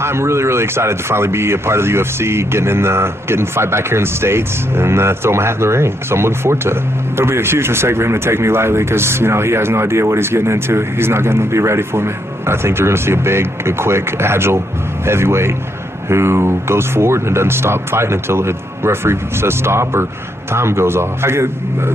I'm really, really excited to finally be a part of the UFC, getting to fight back here in the States and throw my hat in the ring. So I'm looking forward to it. It'll be a huge mistake for him to take me lightly because, he has no idea what he's getting into. He's not going to be ready for me. I think you're going to see a big, a quick, agile heavyweight who goes forward and doesn't stop fighting until the referee says stop or time goes off. I get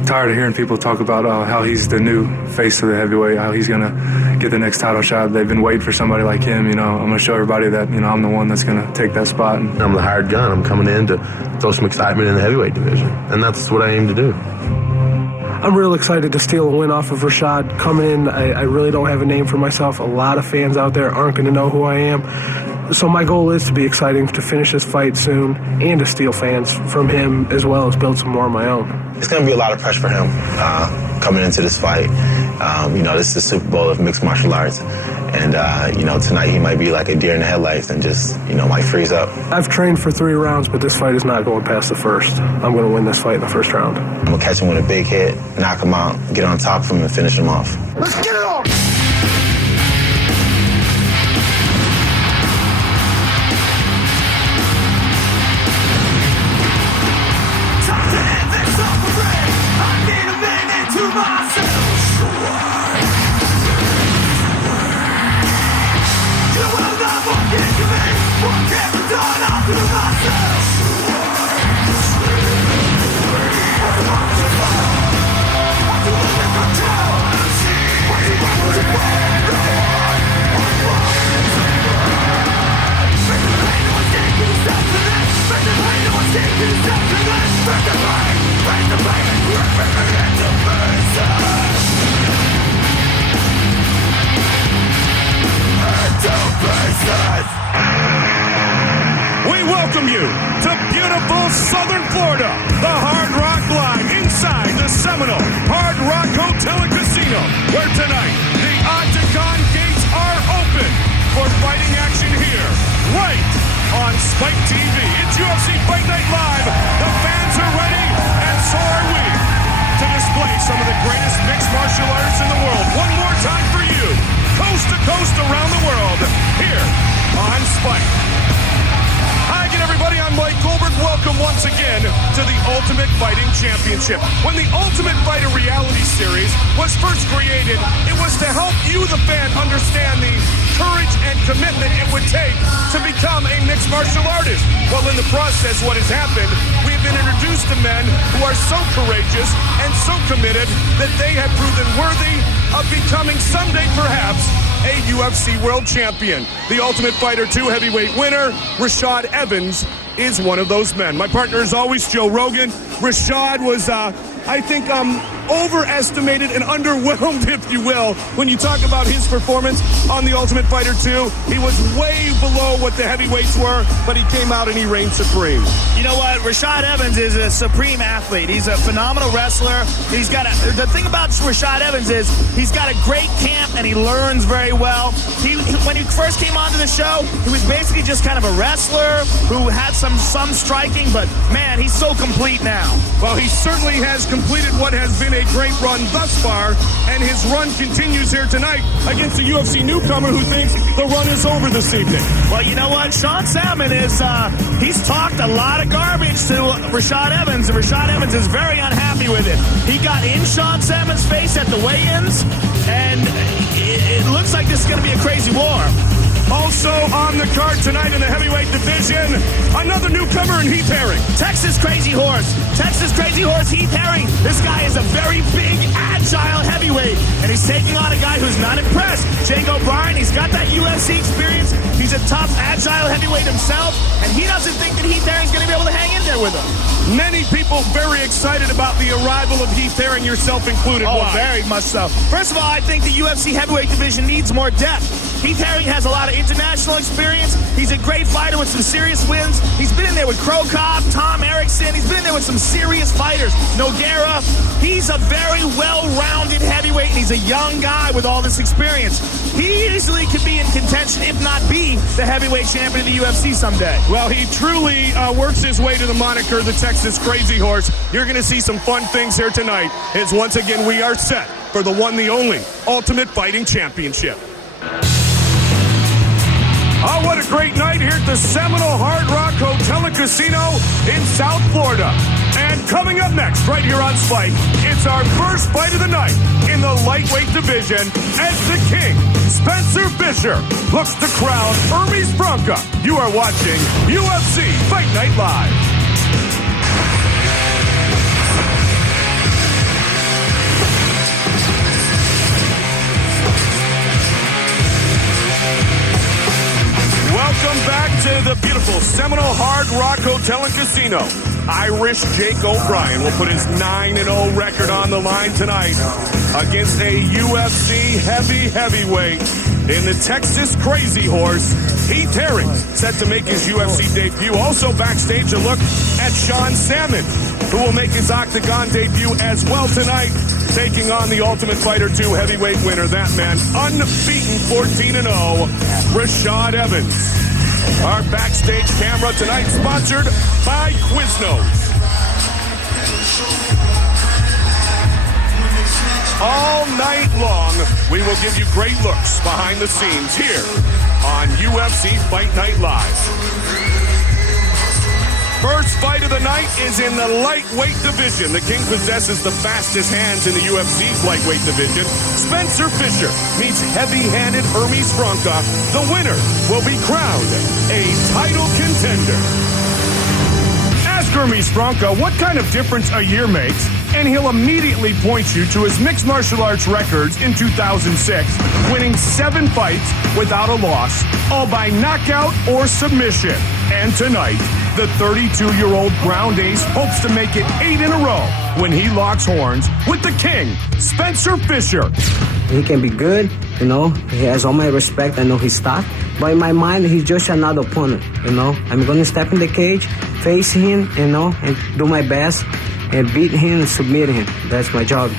tired of hearing people talk about how he's the new face of the heavyweight, how he's going to get the next title shot. They've been waiting for somebody like him. I'm going to show everybody that, I'm the one that's going to take that spot. I'm the hired gun. I'm coming in to throw some excitement in the heavyweight division, and that's what I aim to do. I'm real excited to steal a win off of Rashad. Coming in, I really don't have a name for myself. A lot of fans out there aren't going to know who I am. So my goal is to be exciting, to finish this fight soon, and to steal fans from him as well as build some more of my own. It's going to be a lot of pressure for him coming into this fight. This is the Super Bowl of mixed martial arts. And, tonight he might be like a deer in the headlights and just, might freeze up. I've trained for 3 rounds, but this fight is not going past the first. I'm going to win this fight in the first round. I'm going to catch him with a big hit, knock him out, get on top of him, and finish him off. Let's get it on! We welcome you to beautiful Southern Florida, the Hard Rock Live inside the seminal Hard Rock Hotel and Casino, where tonight the Octagon gates are open for fighting action here, right on Spike TV. It's UFC Fight Night Live. The fans are ready, and so are we, to display some of the greatest mixed martial arts in the world. One more time for you, coast to coast around the world, here on Spike. Hi again, everybody. I'm Mike Goldberg. Welcome once again to the Ultimate Fighting Championship. When the Ultimate Fighter reality series was first created, it was to help you, the fan, understand the courage and commitment it would take to become a mixed martial artist. Well, in the process, what has happened, we have been introduced to men who are so courageous and so committed that they have proven worthy of becoming someday, perhaps, a UFC World Champion. The Ultimate Fighter 2 heavyweight winner, Rashad Evans, is one of those men. My partner is always Joe Rogan. Rashad was, I think, overestimated and underwhelmed, if you will, when you talk about his performance on the Ultimate Fighter 2. He was way below what the heavyweights were, but he came out and he reigned supreme. You know what? Rashad Evans is a supreme athlete. He's a phenomenal wrestler. The thing about Rashad Evans is he's got a great camp and he learns very well. When he first came onto the show, he was basically just kind of a wrestler who had some striking, but man, he's so complete now. Well, he certainly has completed what has been a great run thus far, and his run continues here tonight against a UFC newcomer who thinks the run is over this evening. Well, you know what? Sean Salmon he's talked a lot of garbage to Rashad Evans, and Rashad Evans is very unhappy with it. He got in Sean Salmon's face at the weigh-ins, and it looks like this is going to be a crazy war. Also on the card tonight in the heavyweight division, another newcomer in Heath Herring. Texas Crazy Horse Heath Herring. This guy is a very big, agile heavyweight, and he's taking on a guy who's not impressed. Jake O'Brien, he's got that UFC experience. He's a tough, agile heavyweight himself, and he doesn't think that Heath Herring's going to be able to hang in there with him. Many people very excited about the arrival of Heath Herring, yourself included. Oh, Why? very much so. First of all, I think the UFC heavyweight division needs more depth. Heath Herring has a lot of international experience. He's a great fighter with some serious wins. He's been in there with Crow Cobb, Tom Erickson. He's been in there with some serious fighters. Nogueira. He's a very well-rounded heavyweight, and he's a young guy with all this experience. He easily could be in contention, if not be the heavyweight champion of the UFC someday. Well, he truly works his way to the moniker, the Texas Crazy Horse. You're going to see some fun things here tonight, as once again we are set for the one, the only Ultimate Fighting Championship. Oh, what a great night at the Seminole Hard Rock Hotel and Casino in South Florida. And coming up next, right here on Spike, it's our first fight of the night in the lightweight division as the King, Spencer Fisher, looks to crown Hermes Bronca. You are watching UFC Fight Night Live. Welcome back to the beautiful Seminole Hard Rock Hotel and Casino. Irish Jake O'Brien will put his 9-0 record on the line tonight against a UFC heavyweight in the Texas Crazy Horse, Heath Herring, set to make his UFC debut. Also backstage, a look at Sean Salmon, who will make his Octagon debut as well tonight, taking on the Ultimate Fighter 2 heavyweight winner, that man, unbeaten 14-0, Rashad Evans. Our backstage camera tonight sponsored by Quiznos. All night long, we will give you great looks behind the scenes here on UFC Fight Night Live. First fight of the night is in the lightweight division. The King possesses the fastest hands in the UFC's lightweight division. Spencer Fisher meets heavy-handed Hermes Bronca. The winner will be crowned a title contender. Ask Hermes Bronca what kind of difference a year makes, and he'll immediately point you to his mixed martial arts records in 2006, winning 7 fights without a loss, all by knockout or submission. And tonight, the 32-year-old ground ace hopes to make it 8 in a row when he locks horns with the King, Spencer Fisher. He can be good, you know. He has all my respect. I know he's tough. But in my mind, he's just another opponent, you know. I'm going to step in the cage, face him, you know, and do my best and beat him and submit him. That's my job.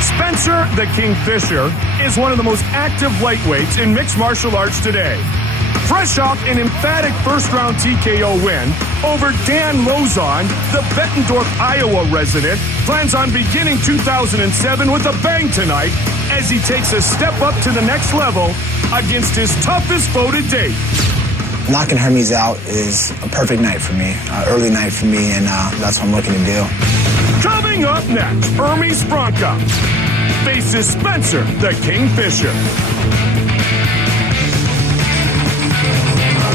Spencer the King Fisher is one of the most active lightweights in mixed martial arts today. Fresh off an emphatic first-round TKO win over Dan Lozon, the Bettendorf, Iowa resident, plans on beginning 2007 with a bang tonight as he takes a step up to the next level against his toughest foe to date. Knocking Hermes out is a perfect night for me, early night for me, and that's what I'm looking to do. Coming up next, Hermes Bronca faces Spencer the King Fisher.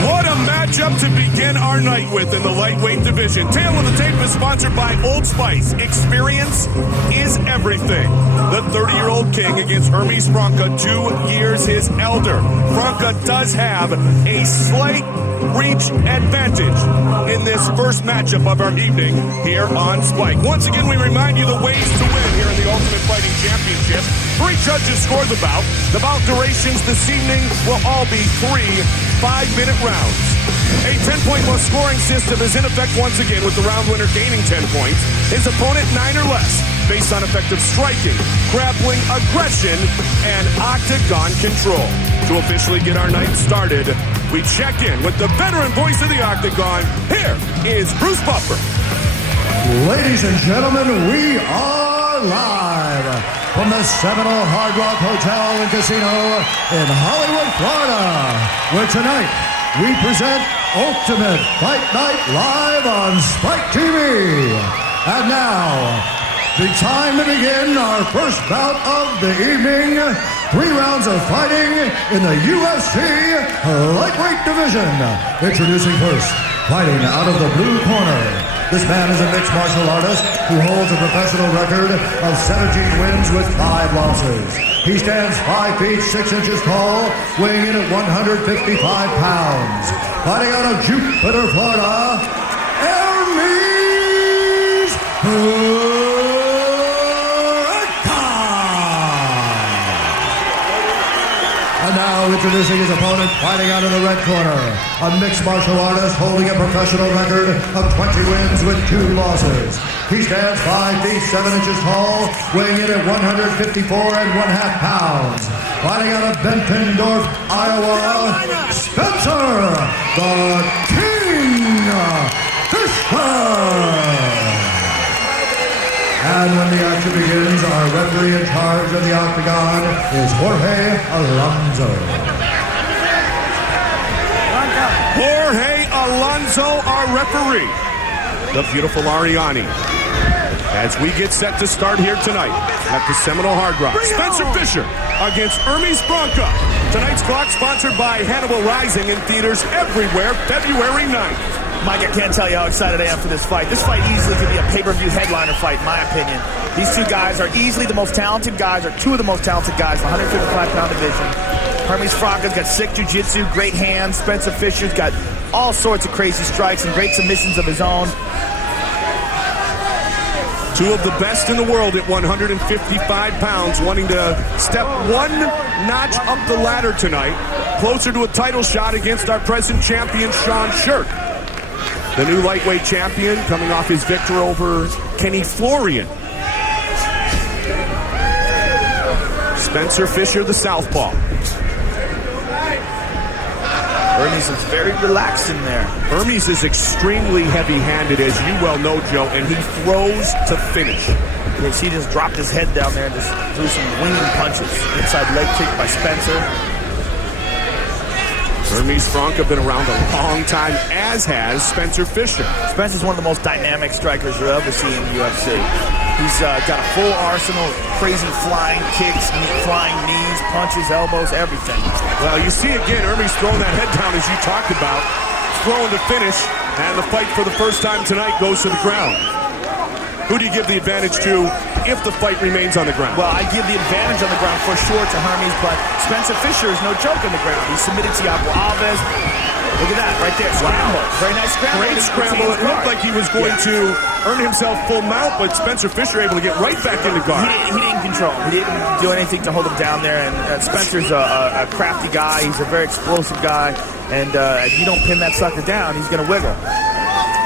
What a matchup to begin our night with in the lightweight division. Tail of the tape is sponsored by Old Spice. Experience is everything. The 30-year-old King against Hermes Bronca, 2 years his elder. Bronca does have a slight reach advantage in this first matchup of our evening here on Spike. Once again, we remind you the ways to win here in the Ultimate Fighting Championship. 3 judges score the bout. The bout durations this evening will all be 3 5-minute rounds. A 10-point most scoring system is in effect once again, with the round winner gaining 10 points, his opponent 9 or less, based on effective striking, grappling, aggression, and octagon control. To officially get our night started, we check in with the veteran voice of the octagon. Here is Bruce Buffer. Ladies and gentlemen, we are live from the Seminole Hard Rock Hotel and Casino in Hollywood, Florida, where tonight we present Ultimate Fight Night live on Spike TV. And now, the time to begin our first bout of the evening. 3 rounds of fighting in the UFC lightweight division. Introducing first, fighting out of the blue corner. This man is a mixed martial artist who holds a professional record of 17 wins with 5 losses. He stands 5 feet 6 inches tall, weighing in at 155 pounds. Fighting out of Jupiter, Florida, Hermes Bronca. And now introducing his opponent, fighting out of the red corner, a mixed martial artist holding a professional record of 20 wins with 2 losses. He stands 5 feet 7 inches tall, weighing in at 154 1/2 pounds. Fighting out of Bettendorf, Iowa, Spencer the King Fisher. And when the action begins, our referee in charge of the octagon is Jorge Alonso. also our referee, the beautiful Ariani. As we get set to start here tonight at the Seminole Hard Rock. Spencer Fisher against Hermes Bronca. Tonight's clock sponsored by Hannibal Rising in theaters everywhere, February 9th. Mike, I can't tell you how excited I am for this fight. This fight easily could be a pay-per-view headliner fight, in my opinion. These two guys are easily the most talented guys, or two of the most talented guys in the 155-pound division. Hermes Bronca's got sick jiu-jitsu, great hands. Spencer Fisher's got all sorts of crazy strikes and great submissions of his own. Two of the best in the world at 155 pounds, wanting to step one notch up the ladder tonight, closer to a title shot against our present champion, Sean Shirk. The new lightweight champion coming off his victory over Kenny Florian. Spencer Fisher, the southpaw. Hermes is very relaxed in there. Hermes is extremely heavy-handed, as you well know, Joe, and he throws to finish. Yes, he just dropped his head down there and just threw some winging punches. Inside leg kick by Spencer. Hermes Bronca been around a long time, as has Spencer Fisher. Spencer's one of the most dynamic strikers you'll ever see in the UFC. He's got a full arsenal of crazy flying kicks, flying knees, punches, elbows, everything. Well, you see again, Hermes throwing that head down as you talked about, throwing to finish, and the fight for the first time tonight goes to the ground. Who do you give the advantage to if the fight remains on the ground? Well, I give the advantage on the ground for sure to Hermes, but Spencer Fisher is no joke on the ground. He submitted Thiago Alves. Look at that, right there, scramble. Wow. Very nice scramble. Great scramble. It looked like he was going to earn himself full mount, but Spencer Fisher able to get right back into guard. He didn't control him. He didn't do anything to hold him down there, and Spencer's a crafty guy. He's a very explosive guy, and if you don't pin that sucker down, he's going to wiggle.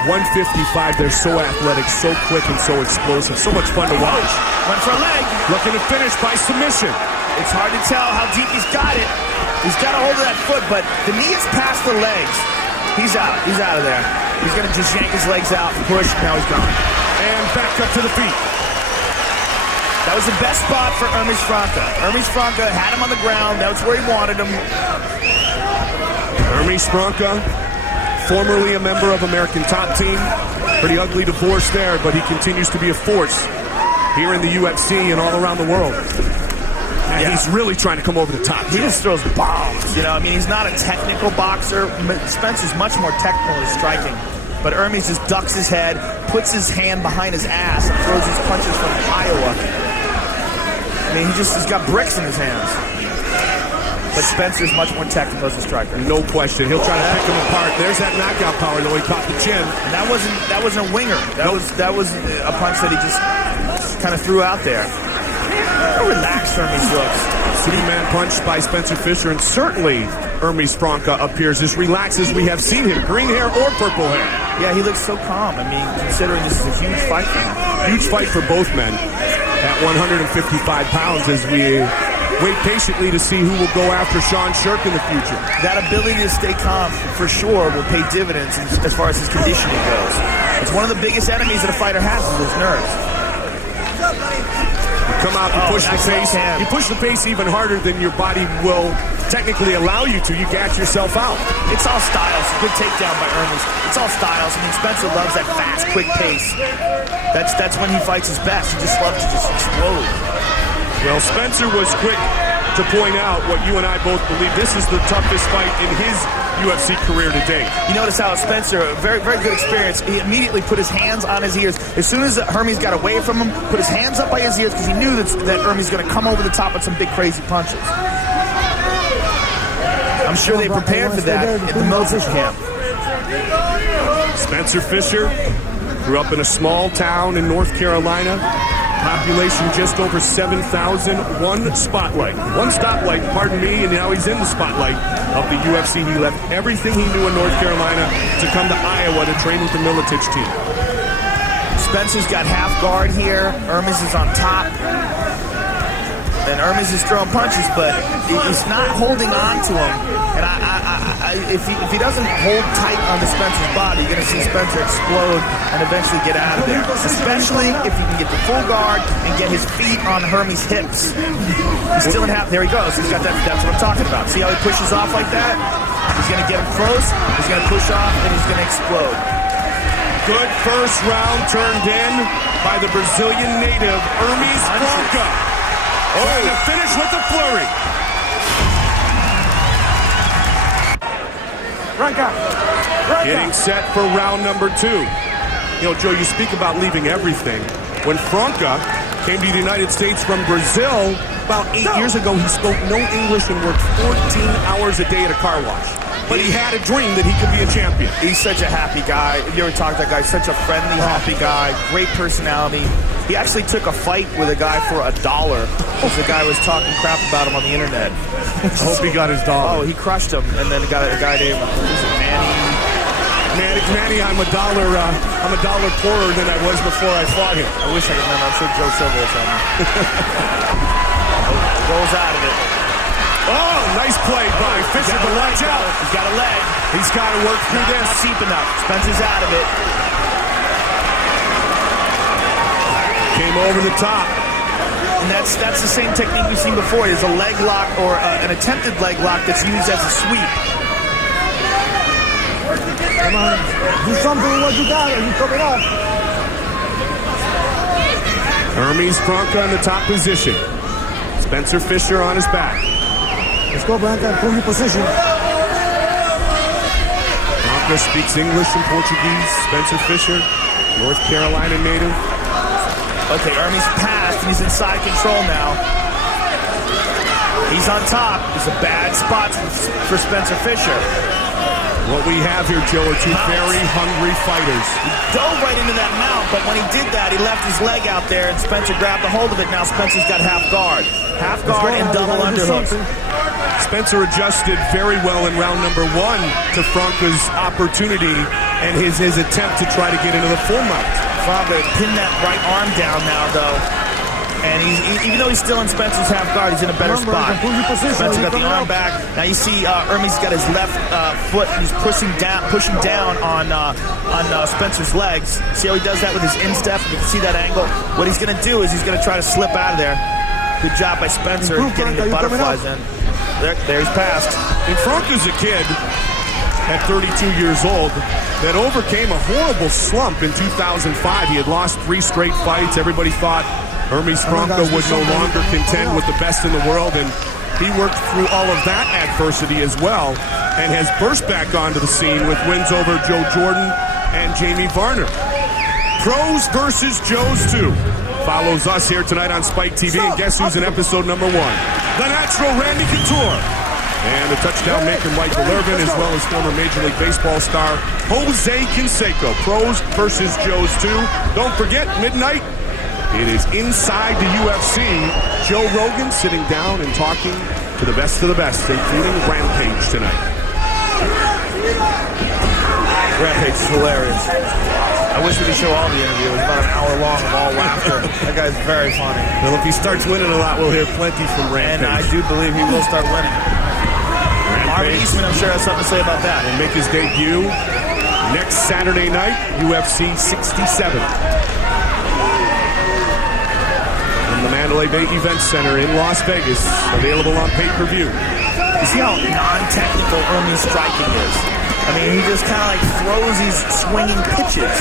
155, they're so athletic, so quick, and so explosive. So much fun to watch. Went for a leg. Looking to finish by submission. It's hard to tell how deep he's got it. He's got a hold of that foot, but the knee is past the legs. He's out. He's out of there. He's going to just yank his legs out and push. Now he's gone. And back up to the feet. That was the best spot for Hermes Bronca. Hermes Bronca had him on the ground. That's where he wanted him. Hermes Bronca, formerly a member of American Top Team. Pretty ugly divorce there, but he continues to be a force here in the UFC and all around the world. And he's really trying to come over the top. He just throws bombs, you know. I mean, he's not a technical boxer. Spencer's much more technical in striking. But Hermes just ducks his head, puts his hand behind his ass, and throws his punches from Iowa. I mean, he's got bricks in his hands. But Spencer's much more technical as a striker. No question. He'll try to pick him apart. There's that knockout power, though. He caught the chin. And that wasn't a winger. That was a punch that he just kind of threw out there. How relaxed Hermes looks. Superman punch by Spencer Fisher, and certainly Hermes Bronca appears as relaxed as we have seen him. Green hair or purple hair. Yeah, he looks so calm. I mean, considering this is a huge fight for him. Huge fight for both men at 155 pounds as we wait patiently to see who will go after Sean Shirk in the future. That ability to stay calm, for sure, will pay dividends as far as his conditioning goes. It's one of the biggest enemies that a fighter has is his nerves. Come out and push the pace. You push the pace even harder than your body will technically allow you to. You gas yourself out. It's all styles. Good takedown by Hermes. It's all styles. I mean, Spencer loves that fast, quick pace. That's when he fights his best. He just loves to just explode. Well, Spencer was quick to point out what you and I both believe. This is the toughest fight in his UFC career to date. You notice how Spencer, very, very good experience, he immediately put his hands on his ears. As soon as Hermes got away from him, put his hands up by his ears because he knew that Hermes was going to come over the top with some big, crazy punches. I'm sure they prepared for that at the military camp. Spencer Fisher grew up in a small town in North Carolina. Population just over 7,000. One stoplight, pardon me, and now he's in the spotlight of the UFC. He left everything he knew in North Carolina to come to Iowa to train with the Militich team. Spencer's got half guard here. Hermes is on top. And Hermes is throwing punches, but he's not holding on to him. And if he doesn't hold tight onto Spencer's body, you're going to see Spencer explode and eventually get out of there. Especially if he can get the full guard and get his feet on Hermes' hips. He's still in half. There he goes. He's got that. That's what I'm talking about. See how he pushes off like that? He's going to get him close, he's going to push off, and he's going to explode. Good first round turned in by the Brazilian native, Hermes Franca. Trying to finish with the flurry. Getting set for round number 2. You know, Joe, you speak about leaving everything. When Franca came to the United States from Brazil about 8 years ago, he spoke no English and worked 14 hours a day at a car wash. But he had a dream that he could be a champion. He's such a happy guy. If you ever talk to that guy, such a friendly, happy guy, great personality. He actually took a fight with a guy for $1 because the guy was talking crap about him on the internet. I hope he got his dollar. Oh, he crushed him, and then got a guy named Manny, I'm $1 poorer than I was before I fought him. I wish I could remember. I'm sure Joe Silva will tell me. Rolls out of it. Oh, nice play by Fisher, but watch out. He's got a leg. He's got to work through this. Not deep enough. Spencer's out of it. Came over the top. And that's the same technique we've seen before. There's a leg lock or an attempted leg lock that's used as a sweep. Come on, do something with what you got, or you come it up. Hermes Franca in the top position. Spencer Fisher on his back. Let's go, Branca. Pull your position. Franca speaks English and Portuguese. Spencer Fisher, North Carolina native. Okay, Hermes passed. He's inside control now. He's on top. It's a bad spot for Spencer Fisher. What we have here, Joe, are two very hungry fighters. He dove right into that mount, but when he did that, he left his leg out there, and Spencer grabbed a hold of it. Now Spencer's got half guard. Half guard and double underhooks. Spencer adjusted very well in round number 1 to Franca's opportunity and his attempt to try to get into the full mount. Franca pinned that right arm down now, though. And even though he's still in Spencer's half guard, he's in a better spot. Spencer got the arm back. Now you see Hermes got his left foot. He's pushing down on Spencer's legs. See how he does that with his instep? You can see that angle. What he's going to do is he's going to try to slip out of there. Good job by Spencer getting the butterflies in. There he's passed. And Franca's a kid at 32 years old that overcame a horrible slump in 2005. He had lost 3 straight fights. Everybody thought Hermes Franca would no longer contend with the best in the world, and he worked through all of that adversity as well and has burst back onto the scene with wins over Joe Jordan and Jamie Varner. Pros versus Joes 2 follows us here tonight on Spike TV, and guess who's in episode number 1? The natural Randy Couture. And the touchdown maker Michael Irvin, as well as former Major League Baseball star Jose Canseco. Pros versus Joes 2. Don't forget, midnight. It is inside the UFC. Joe Rogan sitting down and talking to the best of the best, including Rampage tonight. Rampage is hilarious. I wish we could show all the interview. It was about an hour long of all laughter. That guy's very funny. Well, if he starts winning a lot, we'll hear plenty from Rampage. And I do believe he will start winning. Marvin Eastman, I'm sure, has something to say about that. Will make his debut next Saturday night, UFC 67. In the Mandalay Bay Event Center in Las Vegas, available on pay-per-view. You see how non-technical Hermes striking is? I mean, he just kind of like throws these swinging pitches.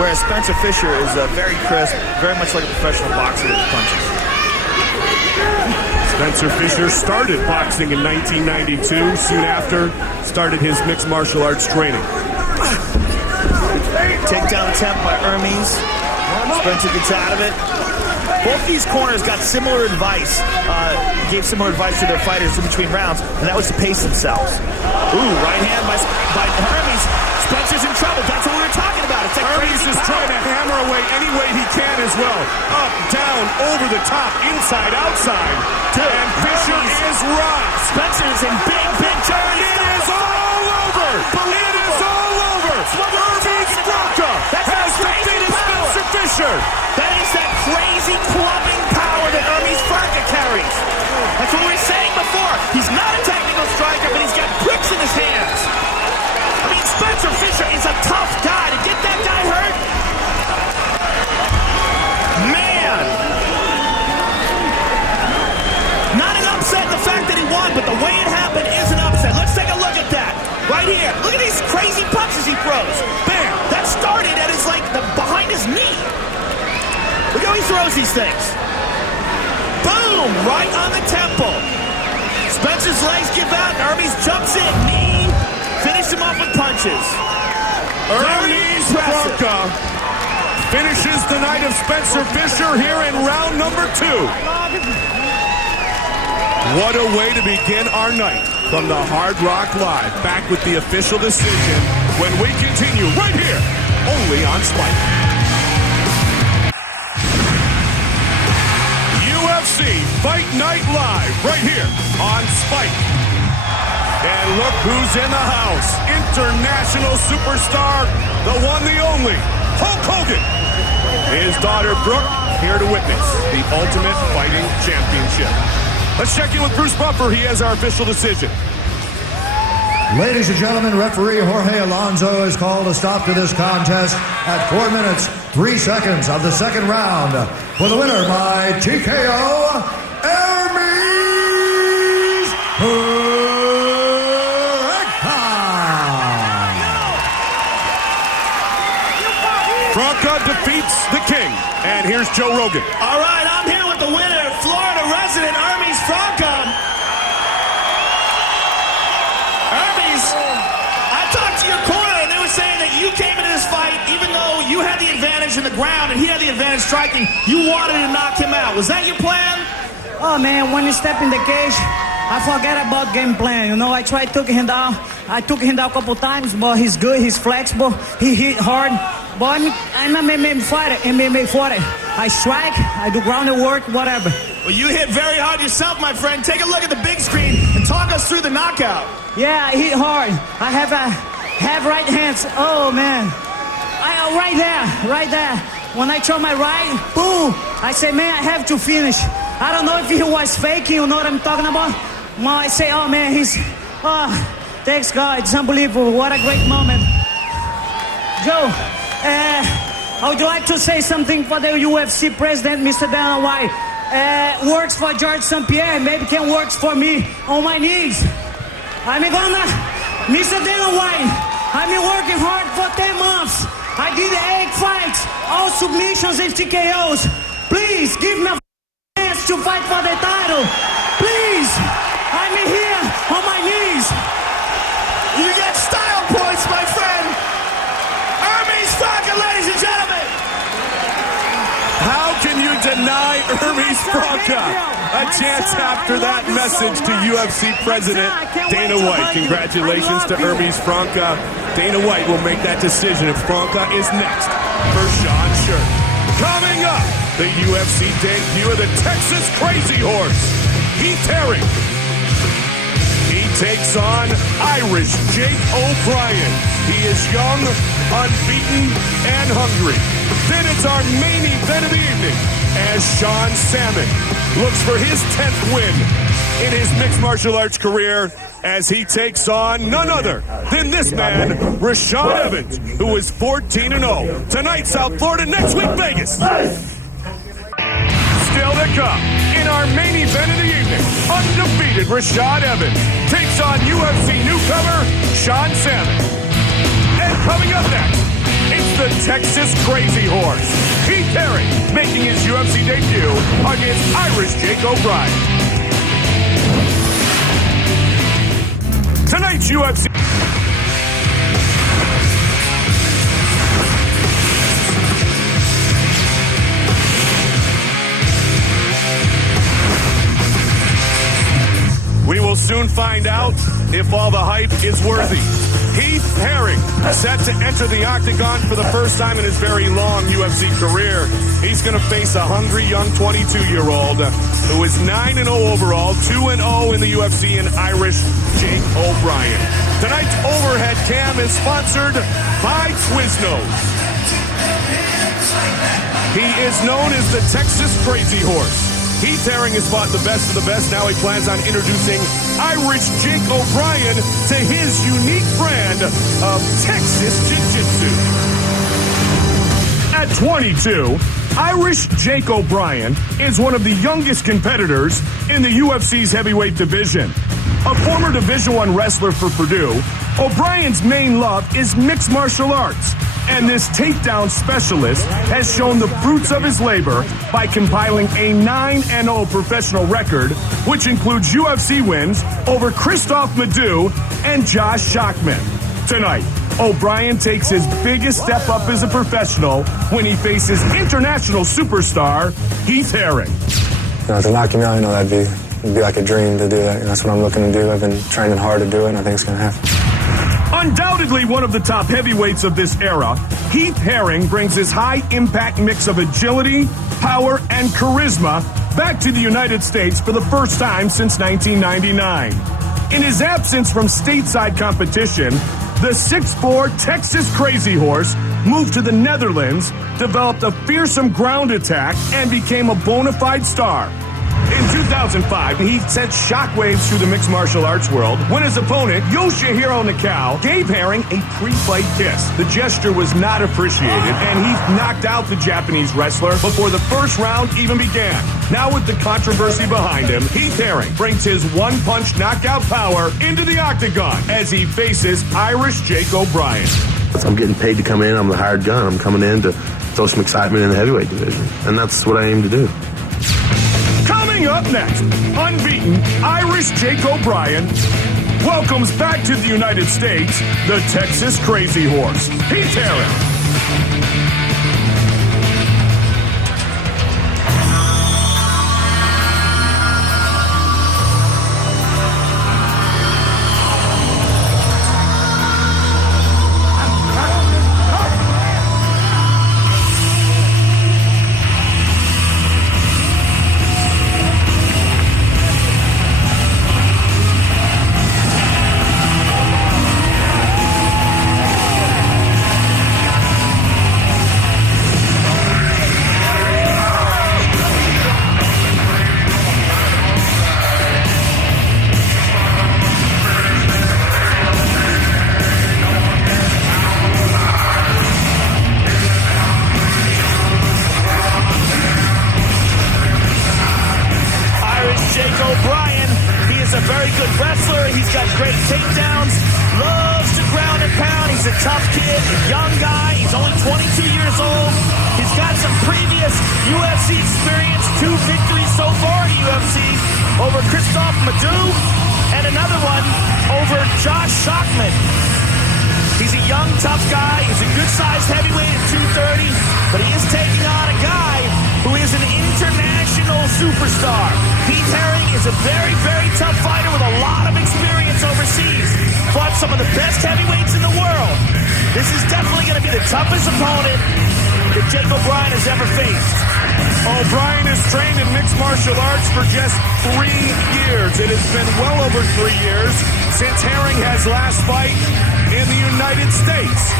Whereas Spencer Fisher is very crisp, very much like a professional boxer with punches. Spencer Fisher started boxing in 1992. Soon after, started his mixed martial arts training. Takedown attempt by Hermes. Spencer gets out of it. Both these corners got similar advice, gave similar advice to their fighters in between rounds, and that was to pace themselves. Ooh, right hand by Hermes. Spencer's in trouble. That's what we were talking about. It's like Hermes is trying to hammer away any way he can as well. Up, down, over the top, inside, outside. And Fisher is rocked. Spencer's in big trouble. It is all over. It is all over. Hermes Franca has defeated Spencer Fisher. That is that crazy clubbing power that Hermes Franca carries. That's what we were saying before. He's not a technical striker, but he's got bricks in his hands. I mean, Spencer Fisher is a tough guy. To get that guy hurt, man. Not an upset in the fact that he won, but the way it happened is an upset. Let's take a crazy punches he throws. Bam! That started at his, behind his knee. Look how he throws these things. Boom! Right on the temple. Spencer's legs give out, and Hermes jumps in. Knee. Finish him off with punches. Hermes Bronca finishes the night of Spencer Fisher here in round number 2. What a way to begin our night from the Hard Rock Live. Back with the official decision when we continue right here, only on Spike. UFC Fight Night Live right here on Spike. And look who's in the house. International superstar, the one, the only, Hulk Hogan. His daughter, Brooke, here to witness the Ultimate Fighting Championship. Let's check in with Bruce Buffer. He has our official decision. Ladies and gentlemen, referee Jorge Alonso has called a stop to this contest at 4 minutes, 3 seconds of the second round. For the winner by TKO, Hermes Bronca defeats the King. And here's Joe Rogan. All right, I'm here with the winner, Florida resident Hermes Bronca. Hermes, I talked to your corner, and they were saying that you came into this fight, even though you had the advantage in the ground and he had the advantage striking, you wanted to knock him out. Was that your plan? Oh man, when you step in the cage, I forget about game plan. You know, I tried took him down. I took him down a couple times, but he's good. He's flexible. He hit hard. But I'm an MMA fighter. I strike. I do grounded work. Whatever. Well, you hit very hard yourself, my friend. Take a look at the big screen and talk us through the knockout. Yeah, I hit hard. I have right hands. Oh man, right there. When I throw my right, boom. I say, man, I have to finish. I don't know if he was faking. You know what I'm talking about? Well, I say, oh man, thanks God. It's unbelievable. What a great moment. Joe, I would like to say something for the UFC president, Mr. Dana White. Works for George St. Pierre, maybe can work for me on my knees. Mr. Dana White, I've been working hard for 10 months. I did 8 fights, all submissions and TKOs. Please give me a chance to fight for the title. Please, I'm here on my knees. You get style points, my friend. Hermes Bronca, ladies and gentlemen. How can you deny Hermes Bronca a chance after that message to UFC President Dana White? Congratulations to Hermes Bronca. Dana White will make that decision if Bronca is next for Sean Scherr. Coming up, the UFC debut of the Texas Crazy Horse, Heath Herring. He takes on Irish Jake O'Brien. He is young, unbeaten, and hungry. Then it's our main event of the evening as Sean Salmon looks for his 10th win in his mixed martial arts career as he takes on none other than this man, Rashad Evans, who is 14-0. Tonight, South Florida, next week, Vegas. Still to come, in our main event of the evening, undefeated Rashad Evans takes on UFC newcomer Sean Salmon. And coming up next, it's the Texas Crazy Horse, Heath Herring, making his UFC debut against Irish Jake O'Brien. Tonight's UFC. We will soon find out if all the hype is worthy. Heath Herring set to enter the octagon for the first time in his very long UFC career. He's going to face a hungry young 22-year-old who is 9-0 overall, 2-0 in the UFC, and Irish Jake O'Brien. Tonight's overhead cam is sponsored by Quiznos. He is known as the Texas Crazy Horse. Heath Herring has fought the best of the best. Now he plans on introducing Irish Jake O'Brien to his unique brand of Texas Jiu-Jitsu. At 22, Irish Jake O'Brien is one of the youngest competitors in the UFC's heavyweight division. A former Division I wrestler for Purdue, O'Brien's main love is mixed martial arts, and this takedown specialist has shown the fruits of his labor by compiling a 9-0 professional record, which includes UFC wins over Christophe Madou and Josh Schockman. Tonight, O'Brien takes his biggest step up as a professional when he faces international superstar Heath Herring. To knock him out, that'd be like a dream to do that. And that's what I'm looking to do. I've been training hard to do it, and I think it's going to happen. Undoubtedly one of the top heavyweights of this era, Heath Herring brings his high-impact mix of agility, power, and charisma back to the United States for the first time since 1999. In his absence from stateside competition, the 6'4" Texas Crazy Horse moved to the Netherlands, developed a fearsome ground attack, and became a bona fide star. In 2005, he sent shockwaves through the mixed martial arts world when his opponent, Yoshihiro Nakao, gave Herring a pre-fight kiss. The gesture was not appreciated, and he knocked out the Japanese wrestler before the first round even began. Now with the controversy behind him, Heath Herring brings his one-punch knockout power into the octagon as he faces Irish Jake O'Brien. I'm getting paid to come in. I'm the hired gun. I'm coming in to throw some excitement in the heavyweight division, and that's what I aim to do. Coming up next, unbeaten Irish Jake O'Brien welcomes back to the United States the Texas Crazy Horse, Heath Herring. UFC experience, 2 victories so far in the UFC over Christophe Madou and another one over Josh Schockman. He's a young, tough guy. He's a good-sized heavyweight at 230, but he is taking on a guy who is an international superstar. Heath Herring is a very, very tough fighter with a lot of experience overseas. Fought some of the best heavyweights in the world. This is definitely going to be the toughest opponent that Jake O'Brien has ever faced. O'Brien has trained in mixed martial arts for just 3 years. It has been well over 3 years since Herring has last fight in the United States.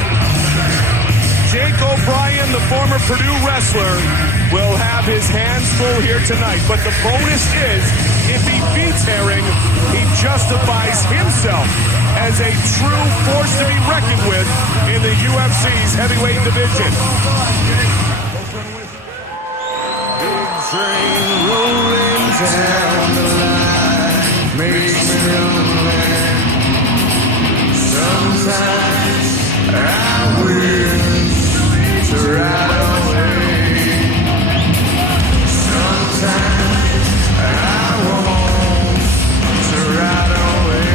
Jake O'Brien, the former Purdue wrestler, will have his hands full here tonight. But the bonus is, if he beats Herring, he justifies himself as a true force to be reckoned with in the UFC's heavyweight division. Big train rolling down the line makes me lonely. Sometimes I wish to ride away. Sometimes I want to ride away.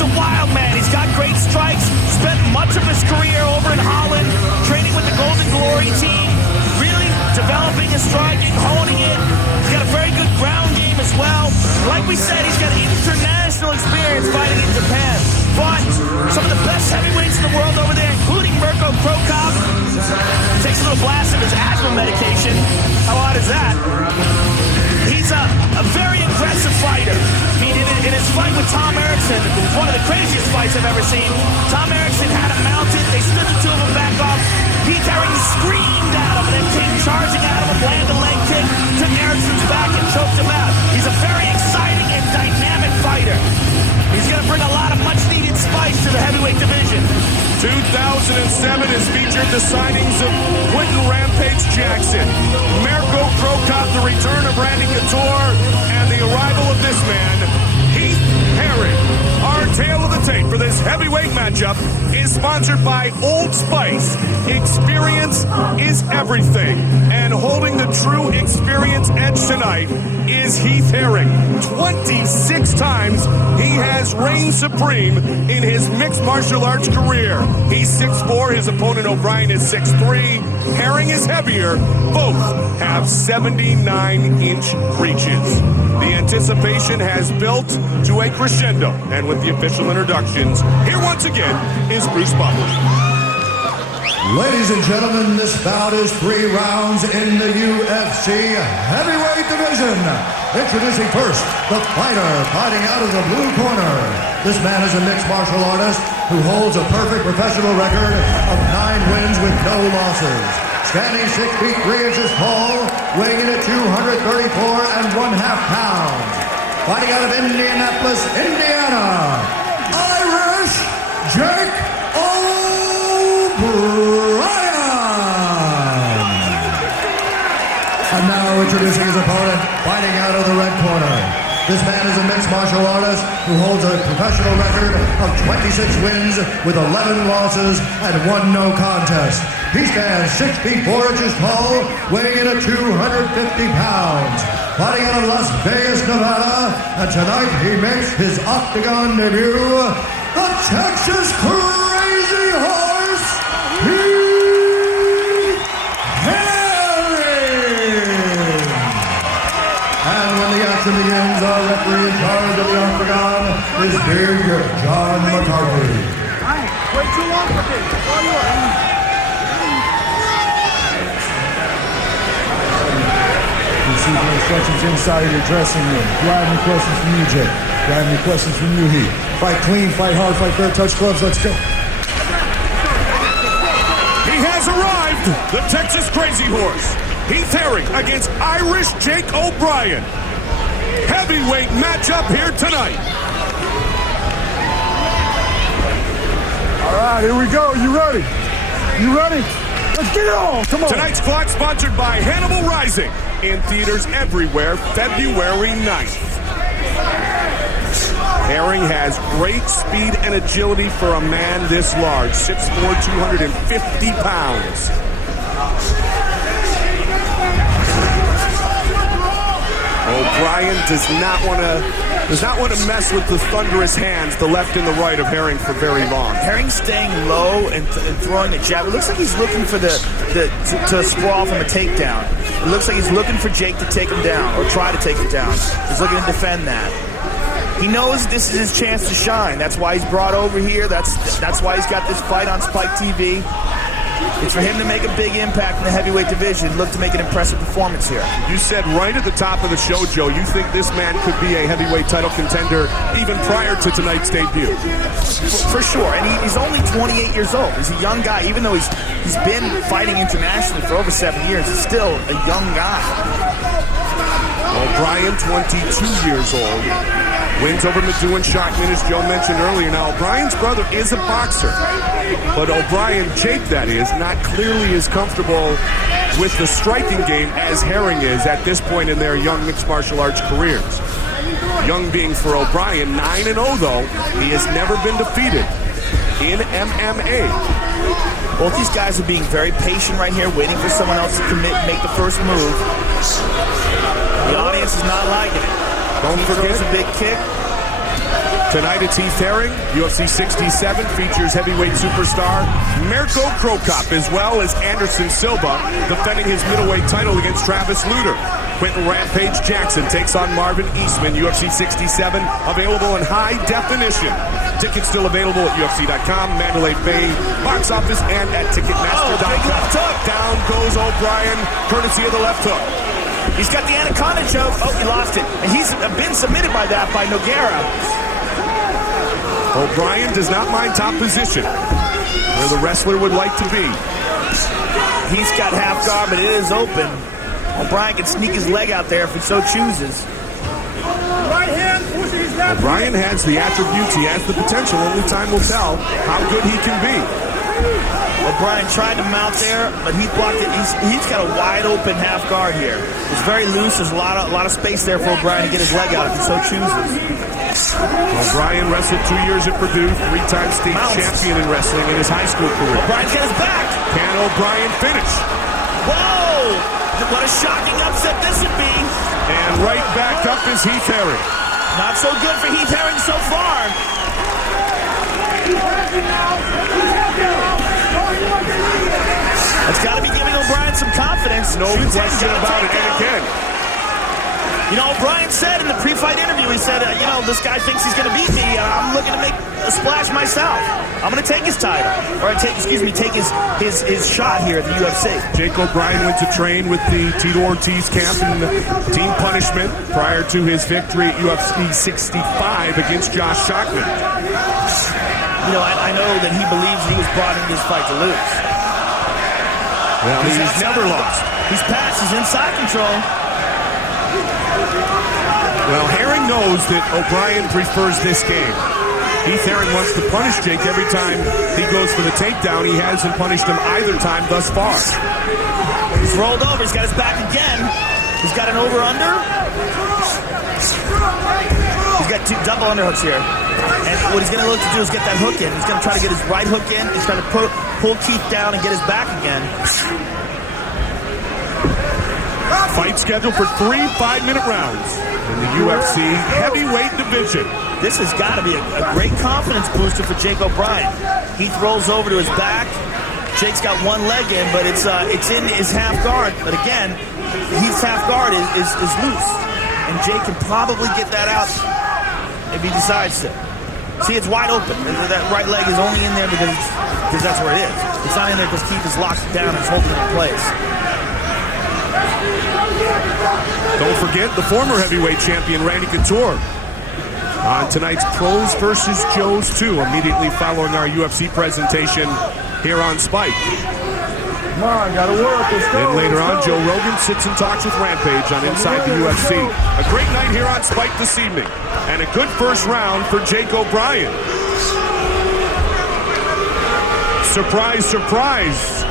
He's a wild man. He's got great strikes. Spent much of his career over in Holland, training with the Golden Glory team, really developing his striking, honing it. He's got a very good ground game as well. Like we said, he's got international experience fighting in Japan. But some of the best heavyweights in the world over there, including Mirko Krokop, takes a little blast of his asthma medication. How odd is that? He's a very aggressive fighter. I mean, in his fight with Tom Erickson, one of the craziest fights I've ever seen, Tom Erickson had him mounted. They stood the two of them back off. Heath Herring screamed at him and then came charging at him, landed a leg kick, took Erickson's back and choked him out. He's a very exciting and dynamic fighter. He's going to bring a lot of much-needed spice to the heavyweight division. 2007 has featured the signings of Quentin Rampage Jackson, Mirko Krokop, the return of Randy Couture, and the arrival of this man, Heath Herring. Our tale of the tape for this heavyweight matchup is sponsored by Old Spice. Experience is everything, and holding the true experience edge tonight is Heath Herring. 26 times he has reigned supreme in his mixed martial arts career. He's 6'4", his opponent O'Brien is 6'3". Herring is heavier. Both have 79-inch reaches. The anticipation has built to a crescendo, and with the official introductions, here once again is Bruce Butler. Ladies and gentlemen, this bout is 3 rounds in the UFC heavyweight division. Introducing first, the fighter fighting out of the blue corner. This man is a mixed martial artist who holds a perfect professional record of 9 wins with no losses. Standing 6 feet 3 inches tall, weighing in at 234.5 pounds. Fighting out of Indianapolis, Indiana, Irish Jake O'Brien. And now introducing his opponent, fighting out of the red corner. This man is a mixed martial artist who holds a professional record of 26 wins with 11 losses and 1 no contest. He stands 6 feet 4 inches tall, weighing in at 250 pounds. Fighting out of Las Vegas, Nevada, and tonight he makes his octagon debut, the Texas Crazy Horse, Heath Herring. And when the action begins, our referee in charge of the octagon is Big John McCarthy. Way too long for this. That's all you are. See the instructions inside of your dressing room. Do I have any questions from you, Jake? Do I have any questions from you, Heath? Fight clean, fight hard, fight fair, touch gloves. Let's go. He has arrived, the Texas Crazy Horse, Heath Herring against Irish Jake O'Brien. Heavyweight matchup here tonight. All right, here we go. You ready? You ready? Let's get it on. Come on. Tonight's clock sponsored by Hannibal Rising. In theaters everywhere, February 9th. Herring has great speed and agility for a man this large, 6'4", 250 pounds. O'Brien does not want to mess with the thunderous hands, the left and the right of Herring, for very long. Herring's staying low and throwing a jab. It looks like he's looking for to sprawl from a takedown. It looks like he's looking for Jake to take him down or try to take him down. He's looking to defend that. He knows this is his chance to shine. That's why he's brought over here. That's why he's got this fight on Spike TV. It's for him to make a big impact in the heavyweight division, look to make an impressive performance here. You said right at the top of the show, Joe, you think this man could be a heavyweight title contender even prior to tonight's debut. For sure, and he's only 28 years old. He's a young guy, even though he's been fighting internationally for over 7 years. He's still a young guy. O'Brien, 22 years old. Wins over Madu and Shockman, as Joe mentioned earlier. Now, O'Brien's brother is a boxer, but O'Brien, Jake that is, not clearly as comfortable with the striking game as Herring is at this point in their young mixed martial arts careers. Young being for O'Brien, 9-0 though. He has never been defeated in MMA. Both these guys are being very patient right here, waiting for someone else to commit and make the first move. The audience is not liking it. Don't forget a big kick. Tonight it's Heath Herring. UFC 67 features heavyweight superstar Mirko Cro Cop, as well as Anderson Silva, defending his middleweight title against Travis Lutter. Quentin Rampage Jackson takes on Marvin Eastman. UFC 67 available in high definition. Tickets still available at UFC.com, Mandalay Bay, box office, and at Ticketmaster.com. Down goes O'Brien, courtesy of the left hook. He's got the anaconda choke. Oh, he lost it. And he's been submitted by that by Nogueira. O'Brien does not mind top position, where the wrestler would like to be. He's got half guard, but it is open. O'Brien can sneak his leg out there if he so chooses. Right hand, pushing his left. O'Brien has the attributes, he has the potential. Only time will tell how good he can be. O'Brien tried to mount there, but he blocked it. He's got a wide open half guard here. It's very loose. There's a lot of space there for O'Brien to get his leg out if he so chooses. O'Brien wrestled 2 years at Purdue, 3-time state champion in wrestling in his high school career. O'Brien's got his back. Can O'Brien finish? Whoa! What a shocking upset this would be. And right back up is Heath Herring. Not so good for Heath Herring so far. That's got to be giving O'Brien some confidence. No question about it. And again, you know, O'Brien said in the pre-fight interview, he said, you know, this guy thinks he's going to beat me, and I'm looking to make a splash myself. I'm going to take his title. Or, take his shot here at the UFC. Jake O'Brien went to train with the Tito Ortiz camp in Team Punishment prior to his victory at UFC 65 against Josh Shockman. You know, I know that he believes he was brought into this fight to lose. Well, he's never lost. He's passed. He's inside control. Well, Herring knows that O'Brien prefers this game. Heath Herring wants to punish Jake every time he goes for the takedown. He hasn't punished him either time thus far. He's rolled over. He's got his back again. He's got an over-under. He's got 2 double underhooks here. And what he's going to look to do is get that hook in. He's going to try to get his right hook in. He's trying to pull Keith down and get his back again. Fight scheduled for 3 5-minute rounds in the UFC heavyweight division. This has got to be a great confidence booster for Jake O'Brien. Heath rolls over to his back. Jake's got one leg in, but it's in his half guard. But again, Heath's half guard is loose. And Jake can probably get that out if he decides to. See, it's wide open. That right leg is only in there because that's where it is. It's not in there because Keith is locked down and is holding it in place. Don't forget the former heavyweight champion Randy Couture on tonight's Pros vs. Joes 2, immediately following our UFC presentation here on Spike. Come on, gotta work. Let's go. Then later on, Joe Rogan sits and talks with Rampage on Inside the UFC. A great night here on Spike this evening, and a good first round for Jake O'Brien. Surprise, surprise.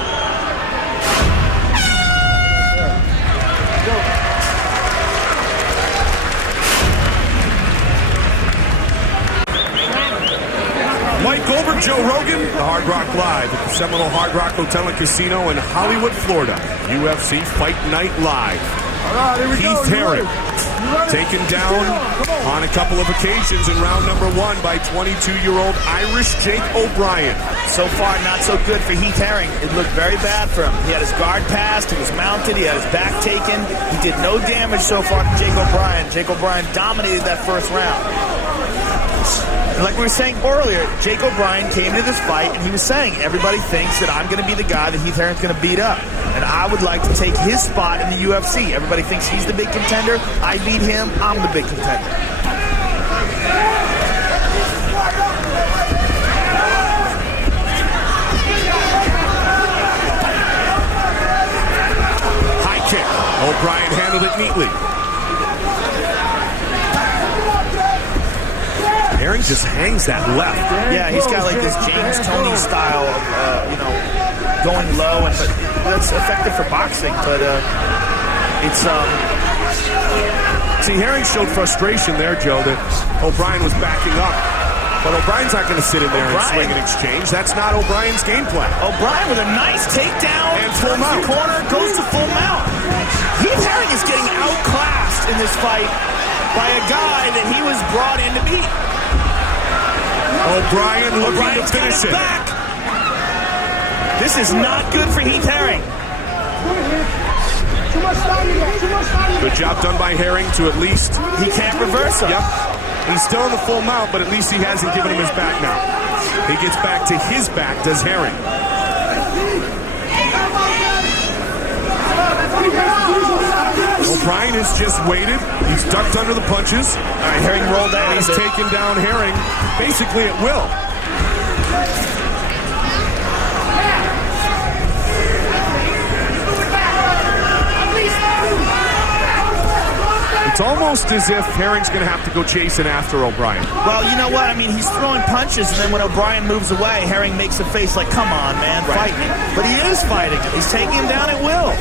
Mike Goldberg, Joe Rogan, the Hard Rock Live at the Seminole Hard Rock Hotel and Casino in Hollywood, Florida. UFC Fight Night Live. All right, Heath Herring taken down on a couple of occasions in round number 1 by 22-year-old Irish Jake O'Brien. So far, not so good for Heath Herring. It looked very bad for him. He had his guard passed, he was mounted, he had his back taken. He did no damage so far to Jake O'Brien. Jake O'Brien dominated that first round. And like we were saying earlier, Jake O'Brien came to this fight and he was saying, everybody thinks that I'm going to be the guy that Heath Herring's going to beat up. And I would like to take his spot in the UFC. Everybody thinks he's the big contender. I beat him, I'm the big contender. High kick. O'Brien handled it neatly. Herring just hangs that left. Yeah, he's got like this James Toney style of, going low, but that's effective for boxing. But it's See, Herring showed frustration there, Joe, that O'Brien was backing up. But O'Brien's not going to sit in there and swing and exchange. That's not O'Brien's game plan. O'Brien with a nice takedown and full mount. The corner goes to full mount. Heath Herring is getting outclassed in this fight by a guy that he was brought in to beat. O'Brien looking to finish it. Back. This is not good for Heath Herring. Good job done by Herring to at least... He can't reverse him. Yep. He's still in the full mount, but at least he hasn't given him his back now. He gets back to his back, does Herring. O'Brien has just waited. He's ducked under the punches. All right, Herring rolled out. And he's taken down Herring basically at will. It's almost as if Herring's going to have to go chasing after O'Brien. Well, you know what? I mean, he's throwing punches, and then when O'Brien moves away, Herring makes a face like, come on, man, fight me. But he is fighting him. He's taking him down at will.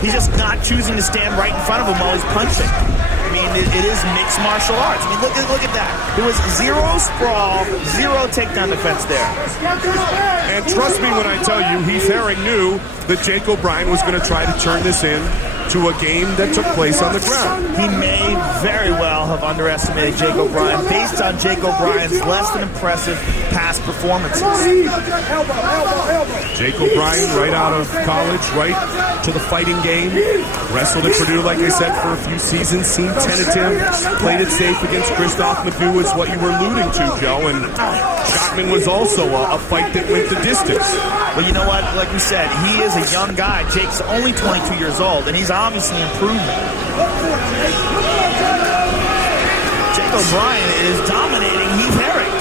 He's just not choosing to stand right in front of him while he's punching. I mean, it is mixed martial arts. I mean, look at that. There was zero sprawl, zero takedown defense there. And trust me when I tell you, Heath Herring knew that Jake O'Brien was going to try to turn this in to a game that took place on the ground. He may very well have underestimated Jake O'Brien based on Jake O'Brien's less than impressive past performances. Jake O'Brien, right out of college, right to the fighting game. Wrestled at Purdue, like I said, for a few seasons. Seemed tentative. Played it safe against Christoph Magoo is what you were alluding to, Joe. And Schockman was also a fight that went the distance. Well, you know what? Like we said, he is a young guy. Jake's only 22 years old, and he's obviously improving. Jake O'Brien is dominating Heath Herring.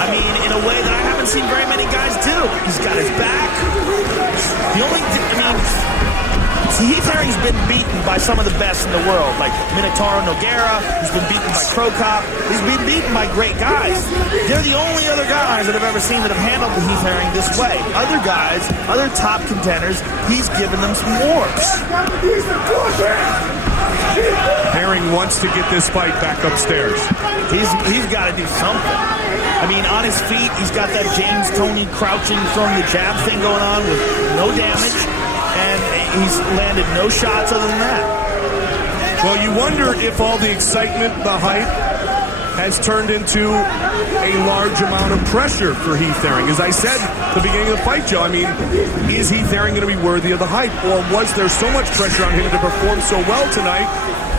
I mean, in a way that I haven't seen very many guys do. He's got his back. Heath Herring's been beaten by some of the best in the world, like Minotauro Nogueira. He's been beaten by Crow Cop. He's been beaten by great guys. They're the only other guys that I've ever seen that have handled the Heath Herring this way. Other guys, other top contenders, he's given them some wars. Herring wants to get this fight back upstairs. He's got to do something. I mean, on his feet, he's got that James Toney crouching, throwing the jab thing going on with no damage. And he's landed no shots other than that. Well, you wonder if all the excitement, the hype, has turned into a large amount of pressure for Heath Herring. As I said at the beginning of the fight, Joe, I mean, is Heath Herring going to be worthy of the hype? Or was there so much pressure on him to perform so well tonight